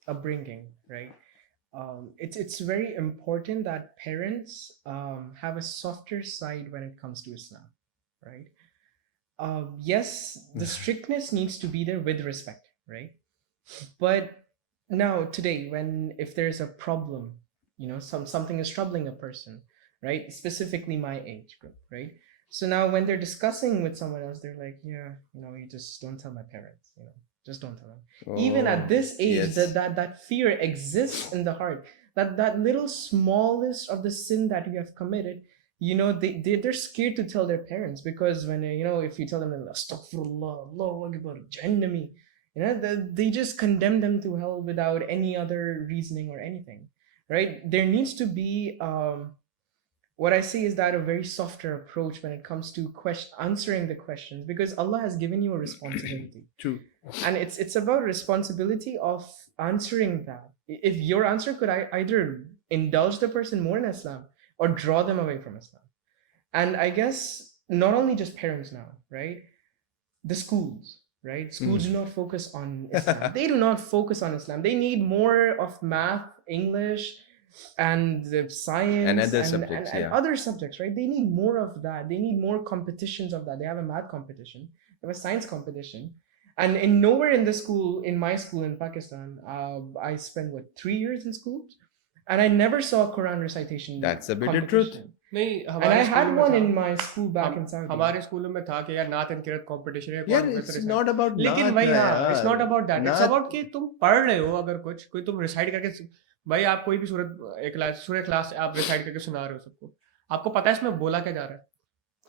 upbringing, right? It's very important that parents have a softer side when it comes to Islam, right? Yes, the strictness needs to be there with respect, right? But now today, when if there's a problem, something is troubling a person, right? Specifically my age group, right? So now when they're discussing with someone else, they're like, yeah, you just don't tell my parents, just don't tell them. Even at this age, yes, that fear exists in the heart, that little smallest of the sin that you have committed, they're scared to tell their parents, because when if you tell them astaghfirullah, Allahu Akbar, jahannami, they just condemn them to hell without any other reasoning or anything, right? There needs to be, what I see is that a very softer approach when it comes to answering the questions, because Allah has given you a responsibility. true. And it's about responsibility of answering that. If your answer could either indulge the person more in Islam or draw them away from Islam. And I guess not only just parents now, right? The schools, right? Schools do not focus on Islam. They do not focus on Islam. They need more of math, English, and the science And other subjects, and yeah. other subjects, right? They need more of that. They need more competitions of that. They have a math competition. It was science competition. And in nowhere in the school, in my school in Pakistan, I spent 3 years in school, and I never saw Quran recitation. That's a bit of truth. competition. नहीं And हमारे I school had में one था in my school back in Saudi. हमारे स्कूलों में था कि यार नात एंड किरात कंपटीशन है यार कौन it's बेहतर not about लेकिन नात भाई ना हाँ इट्स यार। नॉट अबाउट दैट इट्स नात- अबाउट कि तुम पढ़ रहे हो अगर कुछ कोई तुम रिसाइट करके भाई आप कोई भी सूरह क्लास आप रिसाइट करके सुना रहे हो सबको आपको पता है इसमें बोला क्या जा रहा है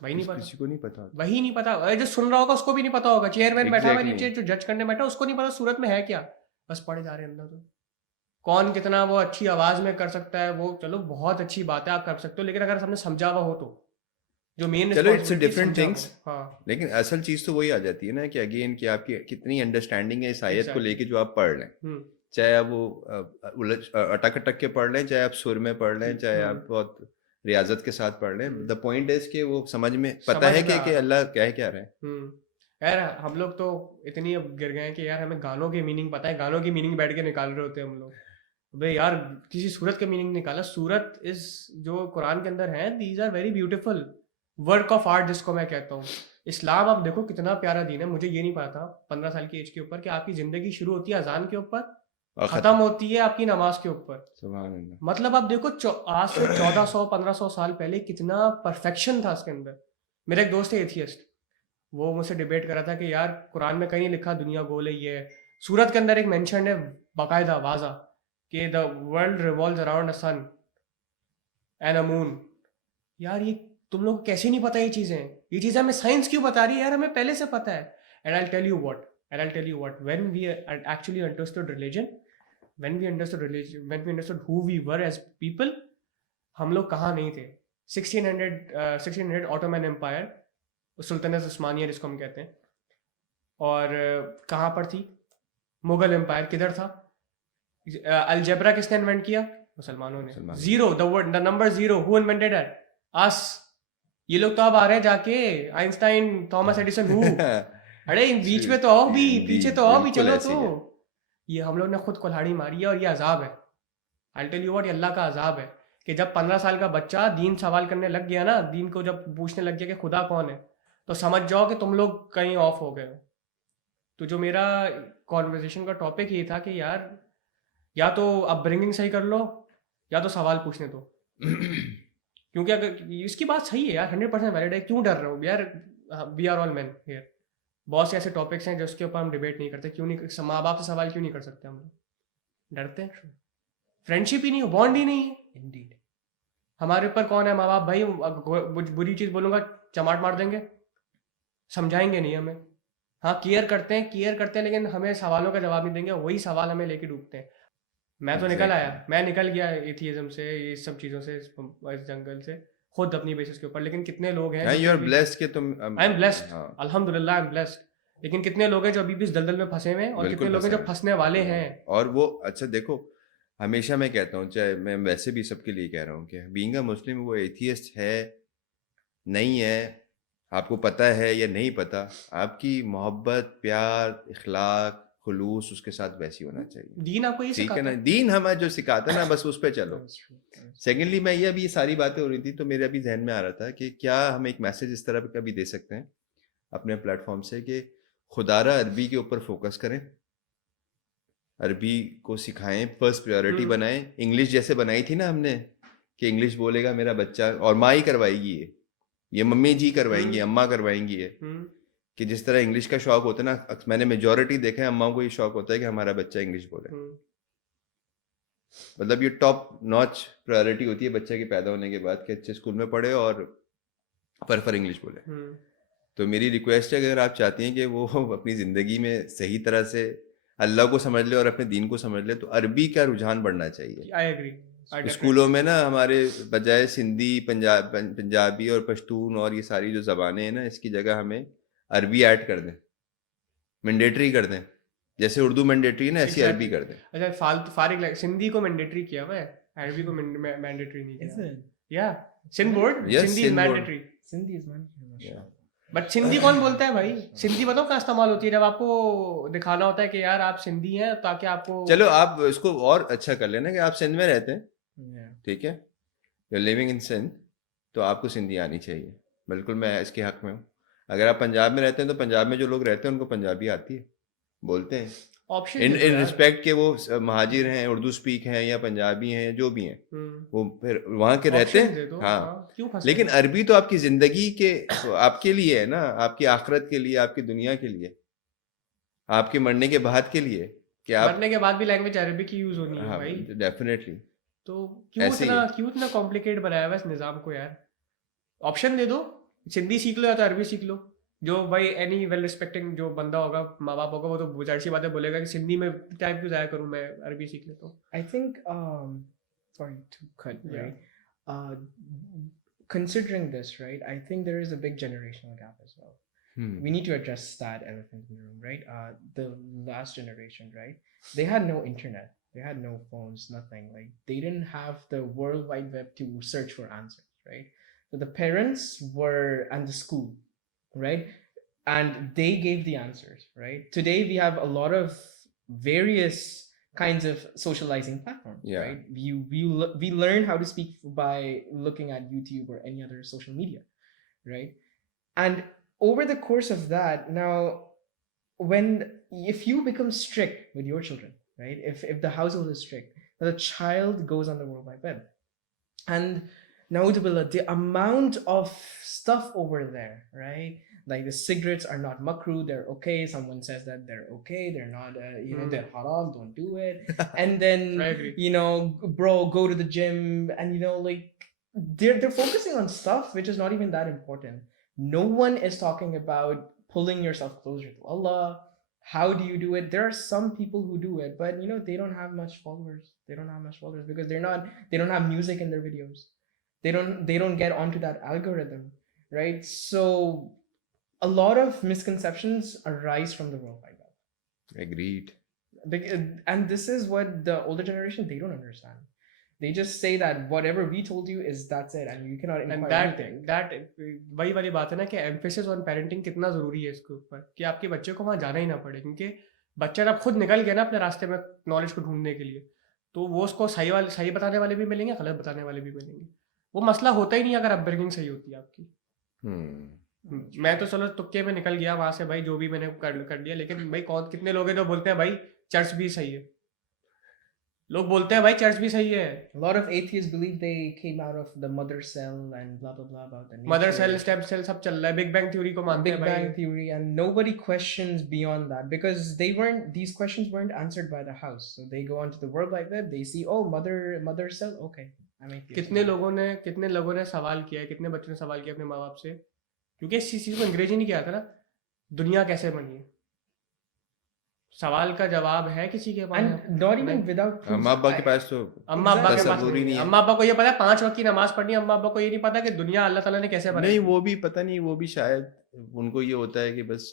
वही नहीं पता किसी को नहीं पता। वही नहीं पता जो सुन रहा होगा उसको भी नहीं पता होगा चेयरमैन बैठा हुआ है Exactly. नीचे जो जज करने बैठा है, उसको नहीं पता सूरत में है क्या बस पढ़े जा रहे हैं अंदर तो कौन कितना वो अच्छी आवाज में कर सकता है वो चलो बहुत अच्छी बात है आप कर सकते हो लेकिन अगर हमने समझा हुआ हो तो जो मेन चलो, it's a different things. लेकिन असल चीज तो वही आ जाती है ना कि अगेन कि आपकी कितनी अंडरस्टैंडिंग है इस आयत को Exactly. लेके जो आप पढ़ लें, चाहे आप वो अटक अटक के पढ़ लें, चाहे आप सुर में पढ़ लें, चाहे आप बहुत रियाजत के साथ पढ़ लें, द पॉइंट इज कि वो समझ में पता है कि अल्लाह कह क्या रहे हैं। यार हम लोग तो इतनी अब गिर गए हैं कि यार हमें गानों की मीनिंग पता है गानों की मीनिंग बैठ के निकाल रहे होते हैं हम लोग भाई यार किसी सूरत का मीनिंग निकाला सूरत इस जो कुरान के अंदर है these are very beautiful work of art जिसको मैं कहता हूँ इस्लाम आप देखो कितना प्यारा दीन है मुझे ये नहीं पता था 15 साल की एज के ऊपर कि आपकी जिंदगी शुरू होती है अजान के ऊपर और खत्म होती है आपकी नमाज के ऊपर सुभान अल्लाह। मतलब आप देखो आज से 1400-1500 साल पहले कितना परफेक्शन था उसके अंदर मेरा एक दोस्त है एथियस्ट वो मुझसे डिबेट कर रहा था कि यार कुरान में कहीं नहीं लिखा दुनिया गोल है ये है सूरत के अंदर एक मेंशन है बाकायदा वाजा कि the world revolves around a sun and a moon यार ये तुम लोग कैसे नहीं पता ये चीज़ें हमें साइंस क्यों बता रही है यार हमें पहले से पता है and I tell you what when we actually understood religion when we understood who we were as people हम लोग कहाँ नहीं थे 1600 ऑटोमन एम्पायर सुल्तानत उस्मानिया जिसको हम कहते हैं और कहाँ पर थी मुगल एम्पायर किधर था अलजेब्रा किसने इन्वेंट किया मुसलमानों ने zero the number zero who invented it us ये लोग तो अब आ रहे हैं जाके आइंस्टाइन थॉमस एडिसन हु अरे बीच में तो आओ भी पीछे तो आओ भी चलो तो ये हम लोग ने खुद कुल्हाड़ी मारी है और ये अजाब है आई टेल यू व्हाट ये अल्लाह का अजाब है कि जब 15 साल का बच्चा दीन सवाल करने लग गया ना दीन को जब पूछने लग गया कि खुदा कौन है तो समझ जाओ कि तुम लोग कहीं ऑफ हो गए हो तो जो मेरा कॉन्वर्सेशन का टॉपिक ये था कि यार या तो अपब्रिंगिंग सही कर लो या तो सवाल पूछने दो क्योंकि अगर इसकी बात सही है यार 100% वैलिड है क्यों डर रहे हो यार we are all man here बहुत से ऐसे टॉपिक्स हैं जिसके ऊपर हम डिबेट नहीं करते क्यों नहीं माँ बाप से सवाल क्यों नहीं कर सकते हम लोग डरते हैं फ्रेंडशिप ही नहीं हो बॉन्ड ही नहीं है Indeed. हमारे ऊपर कौन है माँ बाप भाई बुरी चीज़ बोलूँगा चमाट मार देंगे समझाएंगे नहीं हमें हाँ केयर करते हैं लेकिन हमें सवालों का जवाब नहीं देंगे वही सवाल हमें लेके डूबते हैं मैं तो निकल आया मैं निकल गया एथियज्म से ये सब चीज़ों से इस जंगल से खुद अपनी बेसिस के ऊपर लेकिन कितने लोग हैं यू आर ब्लेस्ड कि तुम आई एम ब्लेस्ड अल्हम्दुलिल्लाह आई एम ब्लेस्ड लेकिन कितने लोग हैं जो अभी भी इस दलदल में फंसे हुए हैं और कितने लोग हैं जो फंसने वाले हैं और वो अच्छा देखो हमेशा मैं कहता हूँ चाहे मैं वैसे भी सबके लिए कह रहा हूँ कि बीइंग अ मुस्लिम वो एथियस्ट है नहीं है आपको पता है या नहीं पता आपकी मोहब्बत प्यार इखलाक खुलूस उसके साथ वैसी होना चाहिए दीन आपको ये ठीक है ना दीन हमें जो सिखाता है ना बस उस पर चलो सेकेंडली मैं ये अभी सारी बातें हो रही थी तो मेरे अभी जहन में आ रहा था कि क्या हम एक मैसेज इस तरह का भी दे सकते हैं अपने प्लेटफॉर्म से कि खुदारा अरबी के ऊपर फोकस करें अरबी को सिखाएं फर्स्ट प्रायोरिटी बनाएं इंग्लिश जैसे बनाई थी ना हमने कि इंग्लिश बोलेगा मेरा बच्चा और माँ ही करवाएगी ये मम्मी जी करवाएंगी अम्मा करवाएंगी ये कि जिस तरह इंग्लिश का शौक होता है ना मैंने मेजॉरिटी देखा है अम्माओं को ये शौक होता है कि हमारा बच्चा इंग्लिश बोले मतलब ये टॉप नॉच प्रायोरिटी होती है बच्चे के पैदा होने के बाद कि अच्छे स्कूल में पढ़े और फर इंग्लिश बोले तो मेरी रिक्वेस्ट है अगर आप चाहती हैं कि वो अपनी ज़िंदगी में सही तरह से अल्लाह को समझ ले और अपने दीन को समझ ले तो अरबी का रुझान बढ़ना चाहिए आई एग्री स्कूलों में ना हमारे बजाय सिंधी पंजाबी और पश्तून और ये सारी जो ज़बानें हैं ना इसकी जगह हमें अरबी ऐड कर दें मैंडेटरी कर दें जैसे उर्दू मैंडेटरी है ना ऐसी अरबी कर दें अच्छा फारिग सिंधी को मैंडेटरी किया हुआ है अरबी को मैंडेटरी नहीं किया या Sindh board Sindhi is mandatory Sindhi is mandatory. But Sindhi कौन बोलता है भाई सिंधी बताओ कहाँ इस्तेमाल होती है जब आपको दिखाना होता है कि यार आप सिंधी हैं ताकि आपको चलो आप इसको और अच्छा कर लेना कि आप सिंध में रहते हैं ठीक है यू लिविंग इन सिंध तो आपको सिंधी आनी चाहिए बिल्कुल मैं इसके हक में हूँ अगर आप पंजाब में रहते हैं तो पंजाब में जो लोग रहते हैं उनको पंजाबी आती है, बोलते हैं, ऑप्शन इन दे दो इन यार। रिस्पेक्ट के वो महाजिर हैं, उर्दू स्पीक हैं या पंजाबी हैं, जो भी हैं, वो फिर वहाँ के रहते ऑप्शन दे हैं। दो, हाँ, हाँ, क्यों फंसे लेकिन हैं? अरबी तो आपकी जिंदगी के, आपके लिए है ना, आपकी आखिरत के लिए, आपकी दुनिया के लिए, आपके मरने के बाद के लिए, कि आप, मरने के बाद भी लैंग्वेज अरबिक ही यूज होनी है हाँ भाई। डेफिनेटली तो ऐसे ही है। क्यों इतना कॉम्प्लिकेट बनाया हुआ है इस निज़ाम को यार? ऑप्शन दे दो, सिंधी सीख लो या तो अरबी सीख लो। जो भाई एनी वेल रिस्पेक्टिंग जो बंदा होगा, माँ बाप होगा, वो तो जाहिर सी बात है बोलेगा कि सिंधी में टाइम क्यों ज़ाया करूँ, मैं अरबी सीख लेता हूँ। I think sorry to cut, Yeah. right? Considering this, right, I think there is a big generational gap as well. We need to address that elephant in the room, right? The last generation, right? They had no internet, they had no phones, nothing. Like they didn't have the World Wide Web to search for answers, right? So the parents were and the school, right? And they gave the answers, right? Today we have a lot of various kinds of socializing platforms, Yeah. right? We learn how to speak by looking at YouTube or any other social media, right? And over the course of that, now if you become strict with your children, right? If the household is strict, the child goes on the World Wide Web, and now the amount of stuff over there, right? Like the cigarettes are not makruh, they're okay. Someone says that they're okay, they're not, they're haram, don't do it. And then, I agree. bro, go to the gym, and like they're focusing on stuff which is not even that important. No one is talking about pulling yourself closer to Allah. How do you do it? There are some people who do it, but they don't have much followers. They don't have much followers because they don't have music in their videos. They don't get onto that algorithm, right? So a lot of misconceptions arise from the World Wide Web. Agreed. And this is what the older generation, they don't understand. They just say that whatever we told you is that's it, and you cannot And inquire anything. that वही वाली बात है ना कि emphasis on parenting कितना ज़रूरी है इसके ऊपर, कि आपके बच्चे को वहाँ जाना ही ना पड़े, क्योंकि बच्चा जब खुद निकल गया ना अपने रास्ते में नॉलेज को ढूंढने के लिए, तो वो उसको सही बताने वाले भी मिलेंगे, गलत बताने वाले भी मिलेंगे। वो मसला होता ही नहीं अगर अपब्रिंगिंग सही होती है आपकी। मैं तो चलो तुक्के में निकल गया वहां से भाई, जो भी मैंने कर लिया, लेकिन भाई कितने लोग हैं जो बोलते हैं भाई चर्च भी सही है। लोग बोलते हैं भाई चर्च भी सही है। A lot of atheists believe they came out of the mother cell and blah blah blah about the nature. Mother cell, stem cell सब चल रहा है, बिग बैंग थ्योरी को मानते हैं Big भाई। Bang Theory, and nobody questions beyond that because these questions weren't answered by the house. So they go onto the World Wide Web, they see, oh, mother cell, okay, I'm atheist. कितने लोगों ने सवाल किया है, कितने बच्चों ने सवाल किया अपने माँ बाप से, क्योंकि इस चीज को अंग्रेजी नहीं किया था ना, दुनिया कैसे बनी है, सवाल का जवाब है किसी के पास? And not even without proof. अम्मा अब्बा के पास तो अम्मा अब्बा के पास तसव्वुर ही नहीं नहीं है। है। अम्मा अब्बा को ये पता है 5 वक्त की नमाज पढ़नी है, अम्मा अब्बा को ये नहीं पता कि दुनिया अल्लाह ताला ने कैसे बनाई। नहीं, वो भी पता नहीं, वो भी शायद उनको ये होता है कि बस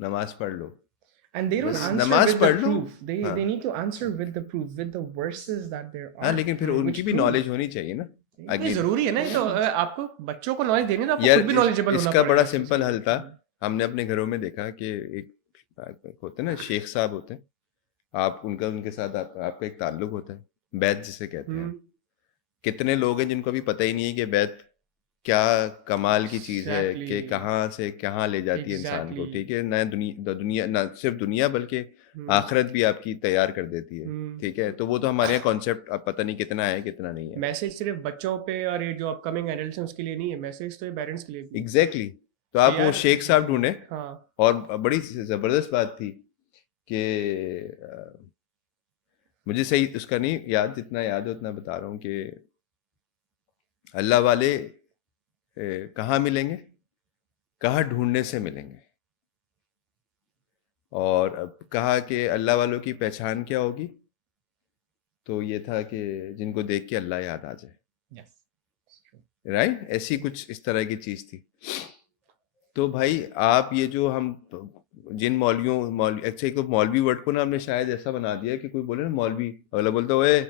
नमाज पढ़ लो, And they don't बस answer नमाज with the पढ़ लो। proof. हाँ। They need to answer with the proof, with the verses that there are. हाँ, लेकिन फिर which उनकी भी prove. नॉलेज होनी चाहिए ना। ये Again, जरूरी है ना, ये तो आपको बच्चों को नॉलेज देनी है तो आपको यार खुद भी नॉलेजेबल होना इसका पड़ेगा। बड़ा सिंपल हल था। हमने अपने घरों में देखा कि एक होते हैं ना, शेख साहब होते हैं, आप उनके साथ आपका एक ताल्लुक होता है, बैत जिसे कहते हैं। कितने लोग हैं जिनको अभी पता ही नहीं है कि बैत क्या कमाल की चीज है, Exactly. कि कहाँ से कहाँ ले जाती है इंसान को। Exactly. ठीक है, ना दुनिया ना सिर्फ दुनिया बल्कि आखिरत भी आपकी तैयार कर देती है। ठीक है, तो वो तो हमारे यहाँ कॉन्सेप्ट अब पता नहीं कितना है कितना नहीं है। मैसेज सिर्फ बच्चों पे और ये जो अपकमिंग एडल्ट्स हैं उसके लिए नहीं है, मैसेज तो ये पेरेंट्स के लिए भी। एग्जैक्टली तो आप वो यार, शेख साहब ढूंढे। हाँ, और बड़ी जबरदस्त बात थी कि मुझे सही उसका नहीं याद, जितना याद है उतना बता रहा हूँ कि अल्लाह वाले कहाँ मिलेंगे, कहाँ ढूंढने से मिलेंगे, और कहा कि अल्लाह वालों की पहचान क्या होगी, तो ये था कि जिनको देख के अल्लाह याद आ जाए। Yes. राइट, ऐसी कुछ इस तरह की चीज थी। तो भाई आप ये जो हम जिन मौलवी अच्छा, एक तो मौलवी वर्ड को ना हमने शायद ऐसा बना दिया कि कोई बोले ना मौलवी, अगला बोलता ओए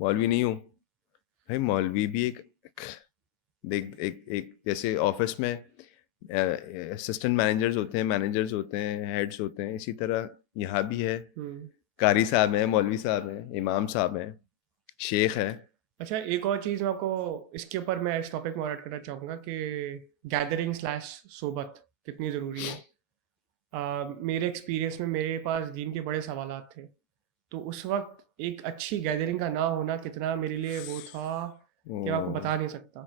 मौलवी नहीं हूँ। भाई मौलवी भी एक जैसे ऑफिस में असिस्टेंट मैनेजर्स होते हैं, हेड्स होते हैं, इसी तरह यहाँ भी है। कारी साहब हैं, मौलवी साहब हैं, इमाम साहब हैं, शेख है, अच्छा, एक और चीज़ मैं आपको इसके ऊपर मैं इस टॉपिक में और ऐड करना चाहूँगा कि गैदरिंग स्लैश सोबत कितनी ज़रूरी है। मेरे एक्सपीरियंस में मेरे पास दीन के बड़े सवालात थे, तो उस वक्त एक अच्छी गैदरिंग का ना होना कितना मेरे लिए वो था कि मैं आपको ओ, बता नहीं सकता।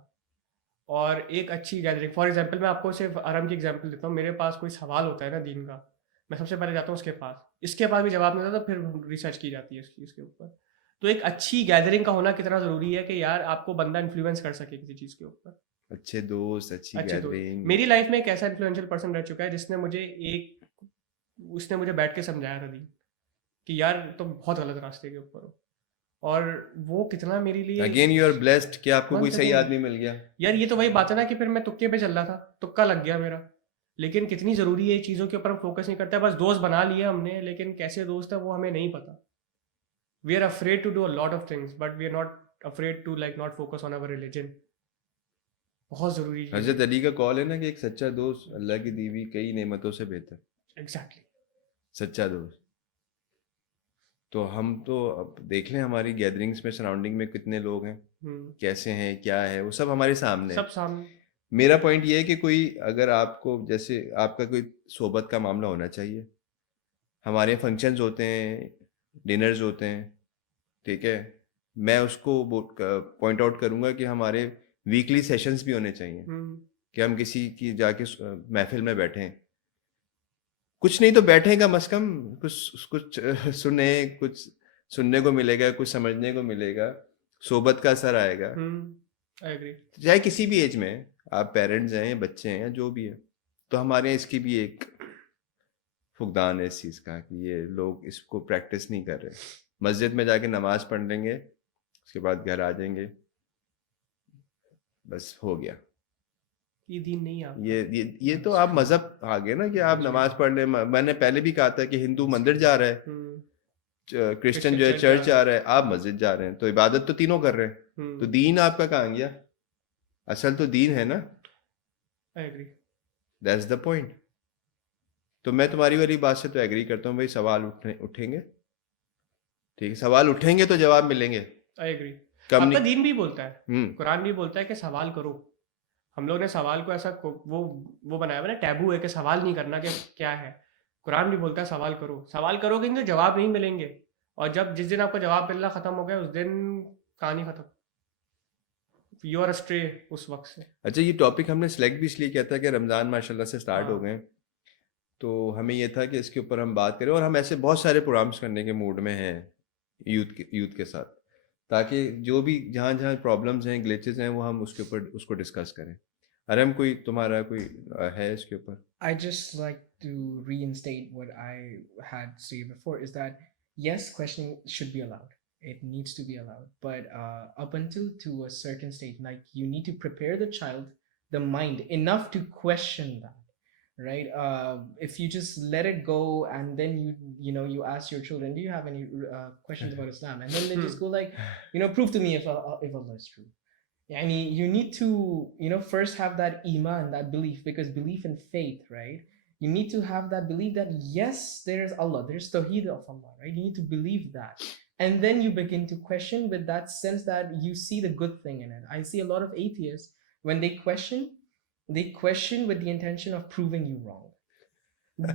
और एक अच्छी गैदरिंग, फॉर एग्जांपल मैं आपको सिर्फ आराम की एग्जांपल देता हूँ। मेरे पास कोई सवाल होता है ना दीन का, मैं सबसे पहले जाता हूँ उसके पास। इसके पास भी जवाब नहीं होता तो फिर रिसर्च की जाती है इस चीज़ के ऊपर। तो एक अच्छी गैदरिंग का होना कितना ज़रूरी है कि यार आपको बंदा इन्फ्लुएंस कर सके किसी चीज़ के ऊपर। अच्छे दोस्त, अच्छी अच्छे दोस्त, गैदरिंग। मेरी लाइफ में एक ऐसा इन्फ्लुएंशियल पर्सन रह चुका है जिसने मुझे एक उसने मुझे बैठ के समझाया था दीन कि यार तुम बहुत गलत रास्ते के ऊपर हो। और वो कितना मेरे लिए अगेन यू आर ब्लेस्ड कि आपको कोई वंस सही अगेन, आदमी मिल गया। यार ये तो वही बात है ना कि फिर मैं तुक्के पे चल रहा था, तुक्का लग गया मेरा। लेकिन कितनी ज़रूरी है, चीज़ों के ऊपर हम फोकस नहीं करते, बस दोस्त बना लिए हमने, लेकिन कैसे दोस्त है वो हमें नहीं पता। We are afraid to do a lot of things but we are not afraid to like not focus on our religion. बहुत ज़रूरी चीज़ हजरत है। अली का कॉल है ना कि एक सच्चा दोस्त अल्लाह की दी हुई कई नेमतों से बेहतर। एग्जैक्टली। सच्चा दोस्त। तो हम तो अब देख लें हमारी गैदरिंग्स में, सराउंडिंग में कितने लोग हैं, हम्म। कैसे हैं, क्या है, वो सब हमारे सामने है। सब सामने। मेरा पॉइंट ये है कि कोई अगर आपको, जैसे आपका कोई सोबत का मामला होना चाहिए। हमारे फंक्शंस होते हैं, डिनर्स होते हैं, ठीक है। मैं उसको पॉइंट आउट करूंगा कि हमारे वीकली सेशंस भी होने चाहिए, हम्म। कि हम किसी की जाके महफिल में बैठें। कुछ नहीं तो बैठें, कम अज कम कुछ कुछ सुने, कुछ सुनने को मिलेगा, कुछ समझने को मिलेगा, सोबत का असर आएगा। I agree. चाहे किसी भी एज में हैं, आप पेरेंट्स हैं, बच्चे हैं, या जो भी है। तो हमारे यहाँ इसकी भी एक फुकदान है इस चीज़ का कि ये लोग इसको प्रैक्टिस नहीं कर रहे। मस्जिद में जाके नमाज पढ़ लेंगे, उसके बाद घर आ जाएंगे, बस हो गया। ये दीन नहीं है आपका। ये तो आप मजहब आ गए ना कि आप नमाज पढ़ लें। मैंने पहले भी कहा था कि हिंदू मंदिर जा रहा है, हम्म। क्रिश्चियन क्रिश्चियन जो है चर्च जा चर्च रहा जा है। रहा है, आप मस्जिद जा रहे हैं, तो इबादत तो तीनों कर रहे हैं। तो दीन आपका कहाँ गया? असल तो दीन है ना। I agree. That's the point. तो मैं तुम्हारी वाली बात से तो एग्री करता हूँ भाई, सवाल उठेंगे, ठीक है, सवाल उठेंगे तो जवाब मिलेंगे। I agree. कम आपका नहीं। दीन भी बोलता है, हम्म। कुरान भी बोलता है कि सवाल करो। हम लोग ने सवाल को ऐसा वो बनाया हुआ है ना, टैबू है कि सवाल नहीं करना, कि क्या है। कुरान भी बोलता है सवाल करो, सवाल करोगे नहीं तो जवाब नहीं मिलेंगे। और जब जिस दिन आपका जवाब मिलना खत्म हो गया उस दिन कहानी खत्म। यू आर अस्ट्रे उस वक्त से। अच्छा, ये टॉपिक हमने सेलेक्ट भी इसलिए किया था कि रमज़ान माशाल्लाह से स्टार्ट हो हाँ। गए। तो हमें ये था कि इसके ऊपर हम बात करें, और हम ऐसे बहुत सारे प्रोग्राम्स करने के मूड में हैं यूथ के साथ, ताकि जो भी जहाँ जहाँ प्रॉब्लम्स हैं, ग्लिचेस हैं, वो हम उसके ऊपर उसको डिस्कस करें। अरम, कोई तुम्हारा कोई है इसके ऊपर? I just like to reinstate what I had stated before is that yes, questioning should be allowed. It needs to be allowed. But up until to a certain state, like you need to prepare the child, the mind, enough to question that. Right. If you just let it go and then you ask your children, do you have any questions about Islam? And then they just go like, prove to me if Allah is true. You need to first have that iman, that belief, because belief in faith, right? You need to have that belief that yes, there is Allah, there's tawheed of Allah, right? You need to believe that, and then you begin to question with that sense that you see the good thing in it. I see a lot of atheists, when they question with the intention of proving you wrong.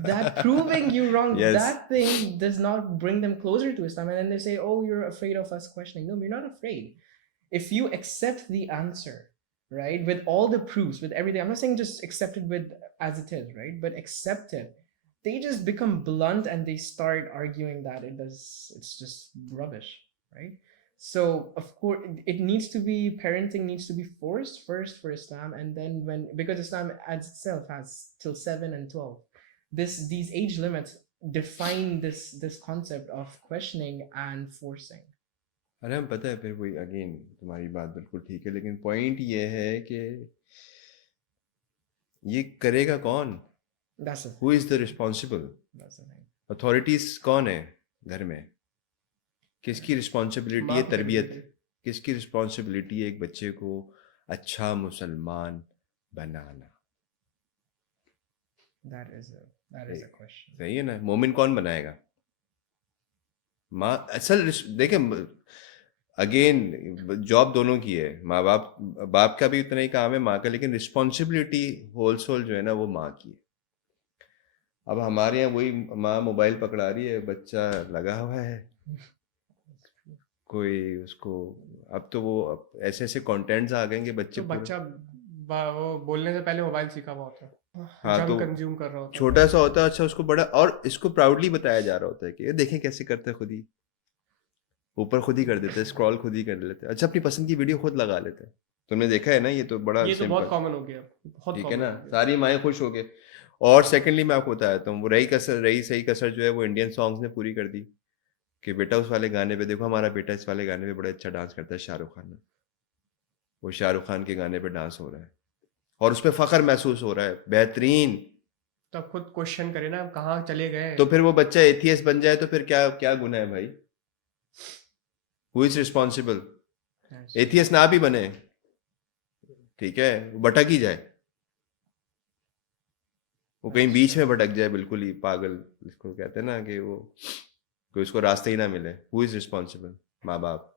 That proving you wrong, Yes. that thing does not bring them closer to Islam. And then they say, oh, you're afraid of us questioning. No, we're not afraid. If you accept the answer, right, with all the proofs, with everything, I'm not saying just accept it with as it is, right, but accept it, they just become blunt and they start arguing that it's just rubbish, right? So of course it needs to be, parenting needs to be forced first for Islam, and then because Islam as itself has till 7 and 12, these age limits define this concept of questioning and forcing. अरे हम पता है, फिर वही again तुम्हारी बात बिल्कुल ठीक है, लेकिन पॉइंट ये है कि ये करेगा कौन? That's the who is the responsible? that's the thing. Authorities कौन है घर में? किसकी रिस्पॉन्सिबिलिटी माँ है की तरबियत? जिम्मेदारी। किसकी रिस्पॉन्सिबिलिटी है एक बच्चे को अच्छा मुसलमान बनाना? That is a question. सही है ना? मोमिन कौन बनाएगा? माँ। असल देखें, अगेन जॉब दोनों की है, माँ बाप, बाप का भी उतना ही काम है, माँ का, लेकिन रिस्पॉन्सिबिलिटी होल सोल जो है ना वो माँ की है। अब हमारे यहाँ वही माँ मोबाइल पकड़ा रही है, बच्चा लगा हुआ है, कोई उसको, अब तो वो ऐसे ऐसे कंटेंट्स आ गए कि बच्चे तो पूरे, बच्चा वो बोलने से पहले मोबाइल सीखा हुआ होता है, हाँ जंक तो कंज्यूम कर रहा होता है। छोटा सा होता है, अच्छा उसको बड़ा, और इसको प्राउडली बताया जा रहा होता है कि ये देखें कैसे करते हैं, खुद ही ऊपर खुद ही कर देते हैं, स्क्रॉल खुद ही कर लेते हैं, अच्छा अपनी पसंद की वीडियो खुद लगा लेते हैं। तुमने देखा है ना, ये तो बड़ा ये तो बहुत सिंपल, कॉमन हो गया, बहुत ठीक है कॉमन ना, हो गया। सारी माएँ खुश हो गए। और सेकेंडली मैं आपको बताया हूँ, वो रही कसर, रही सही कसर जो है वो इंडियन सॉन्ग्स ने पूरी कर दी, कि बेटा उस वाले गाने पे देखो, हमारा बेटा इस वाले गाने पे बड़ा अच्छा डांस करता है, शाहरुख खान में, वो शाहरुख खान के गाने पे डांस हो रहा है और उस पर फख्र महसूस हो रहा है, बेहतरीन। तो अब खुद क्वेश्चन करे ना, कहाँ चले गए। तो फिर वो बच्चा एथियस्ट बन जाए तो फिर क्या क्या गुनाह है भाई? Who is responsible? Yes. Atheist ना भी बने, ठीक है, वो भटक ही जाए, वो कहीं बीच में भटक जाए, बिल्कुल ही पागल, इसको कहते हैं ना कि वो कोई उसको रास्ते ही ना मिले। Who is responsible? माँ बाप।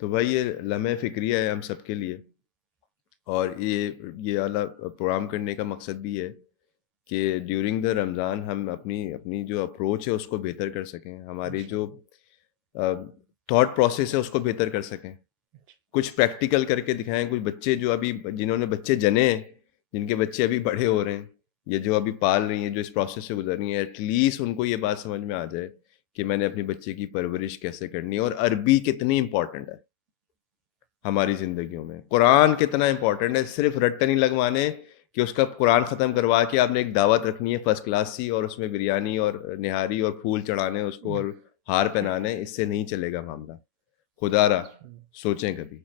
तो भाई ये लम्हे फिक्रिया है हम सबके लिए, और ये वाला प्रोग्राम करने का मकसद भी है कि ड्यूरिंग द रमज़ान हम अपनी अपनी जो अप्रोच है उसको बेहतर कर सकें, हमारी जो थॉट प्रोसेस है उसको बेहतर कर सकें, कुछ प्रैक्टिकल करके दिखाएं। कुछ बच्चे जो अभी, जिन्होंने बच्चे जने हैं, जिनके बच्चे अभी बड़े हो रहे हैं, या जो अभी पाल रही हैं, जो इस प्रोसेस से गुजर रही हैं, एटलीस्ट उनको ये बात समझ में आ जाए कि मैंने अपने बच्चे की परवरिश कैसे करनी है, और अरबी कितनी इंपॉर्टेंट है हमारी ज़िंदगियों में, कुरान कितना इंपॉर्टेंट है। सिर्फ रट्टे नहीं लगवाने कि उसका कुरान ख़त्म करवा के आपने एक दावत रखनी है फर्स्ट क्लास सी, और उसमें बिरयानी और निहारी और फूल चढ़ाने उसको और हार पहनाने, इससे नहीं चलेगा मामला। खुदारा सोचें कभी।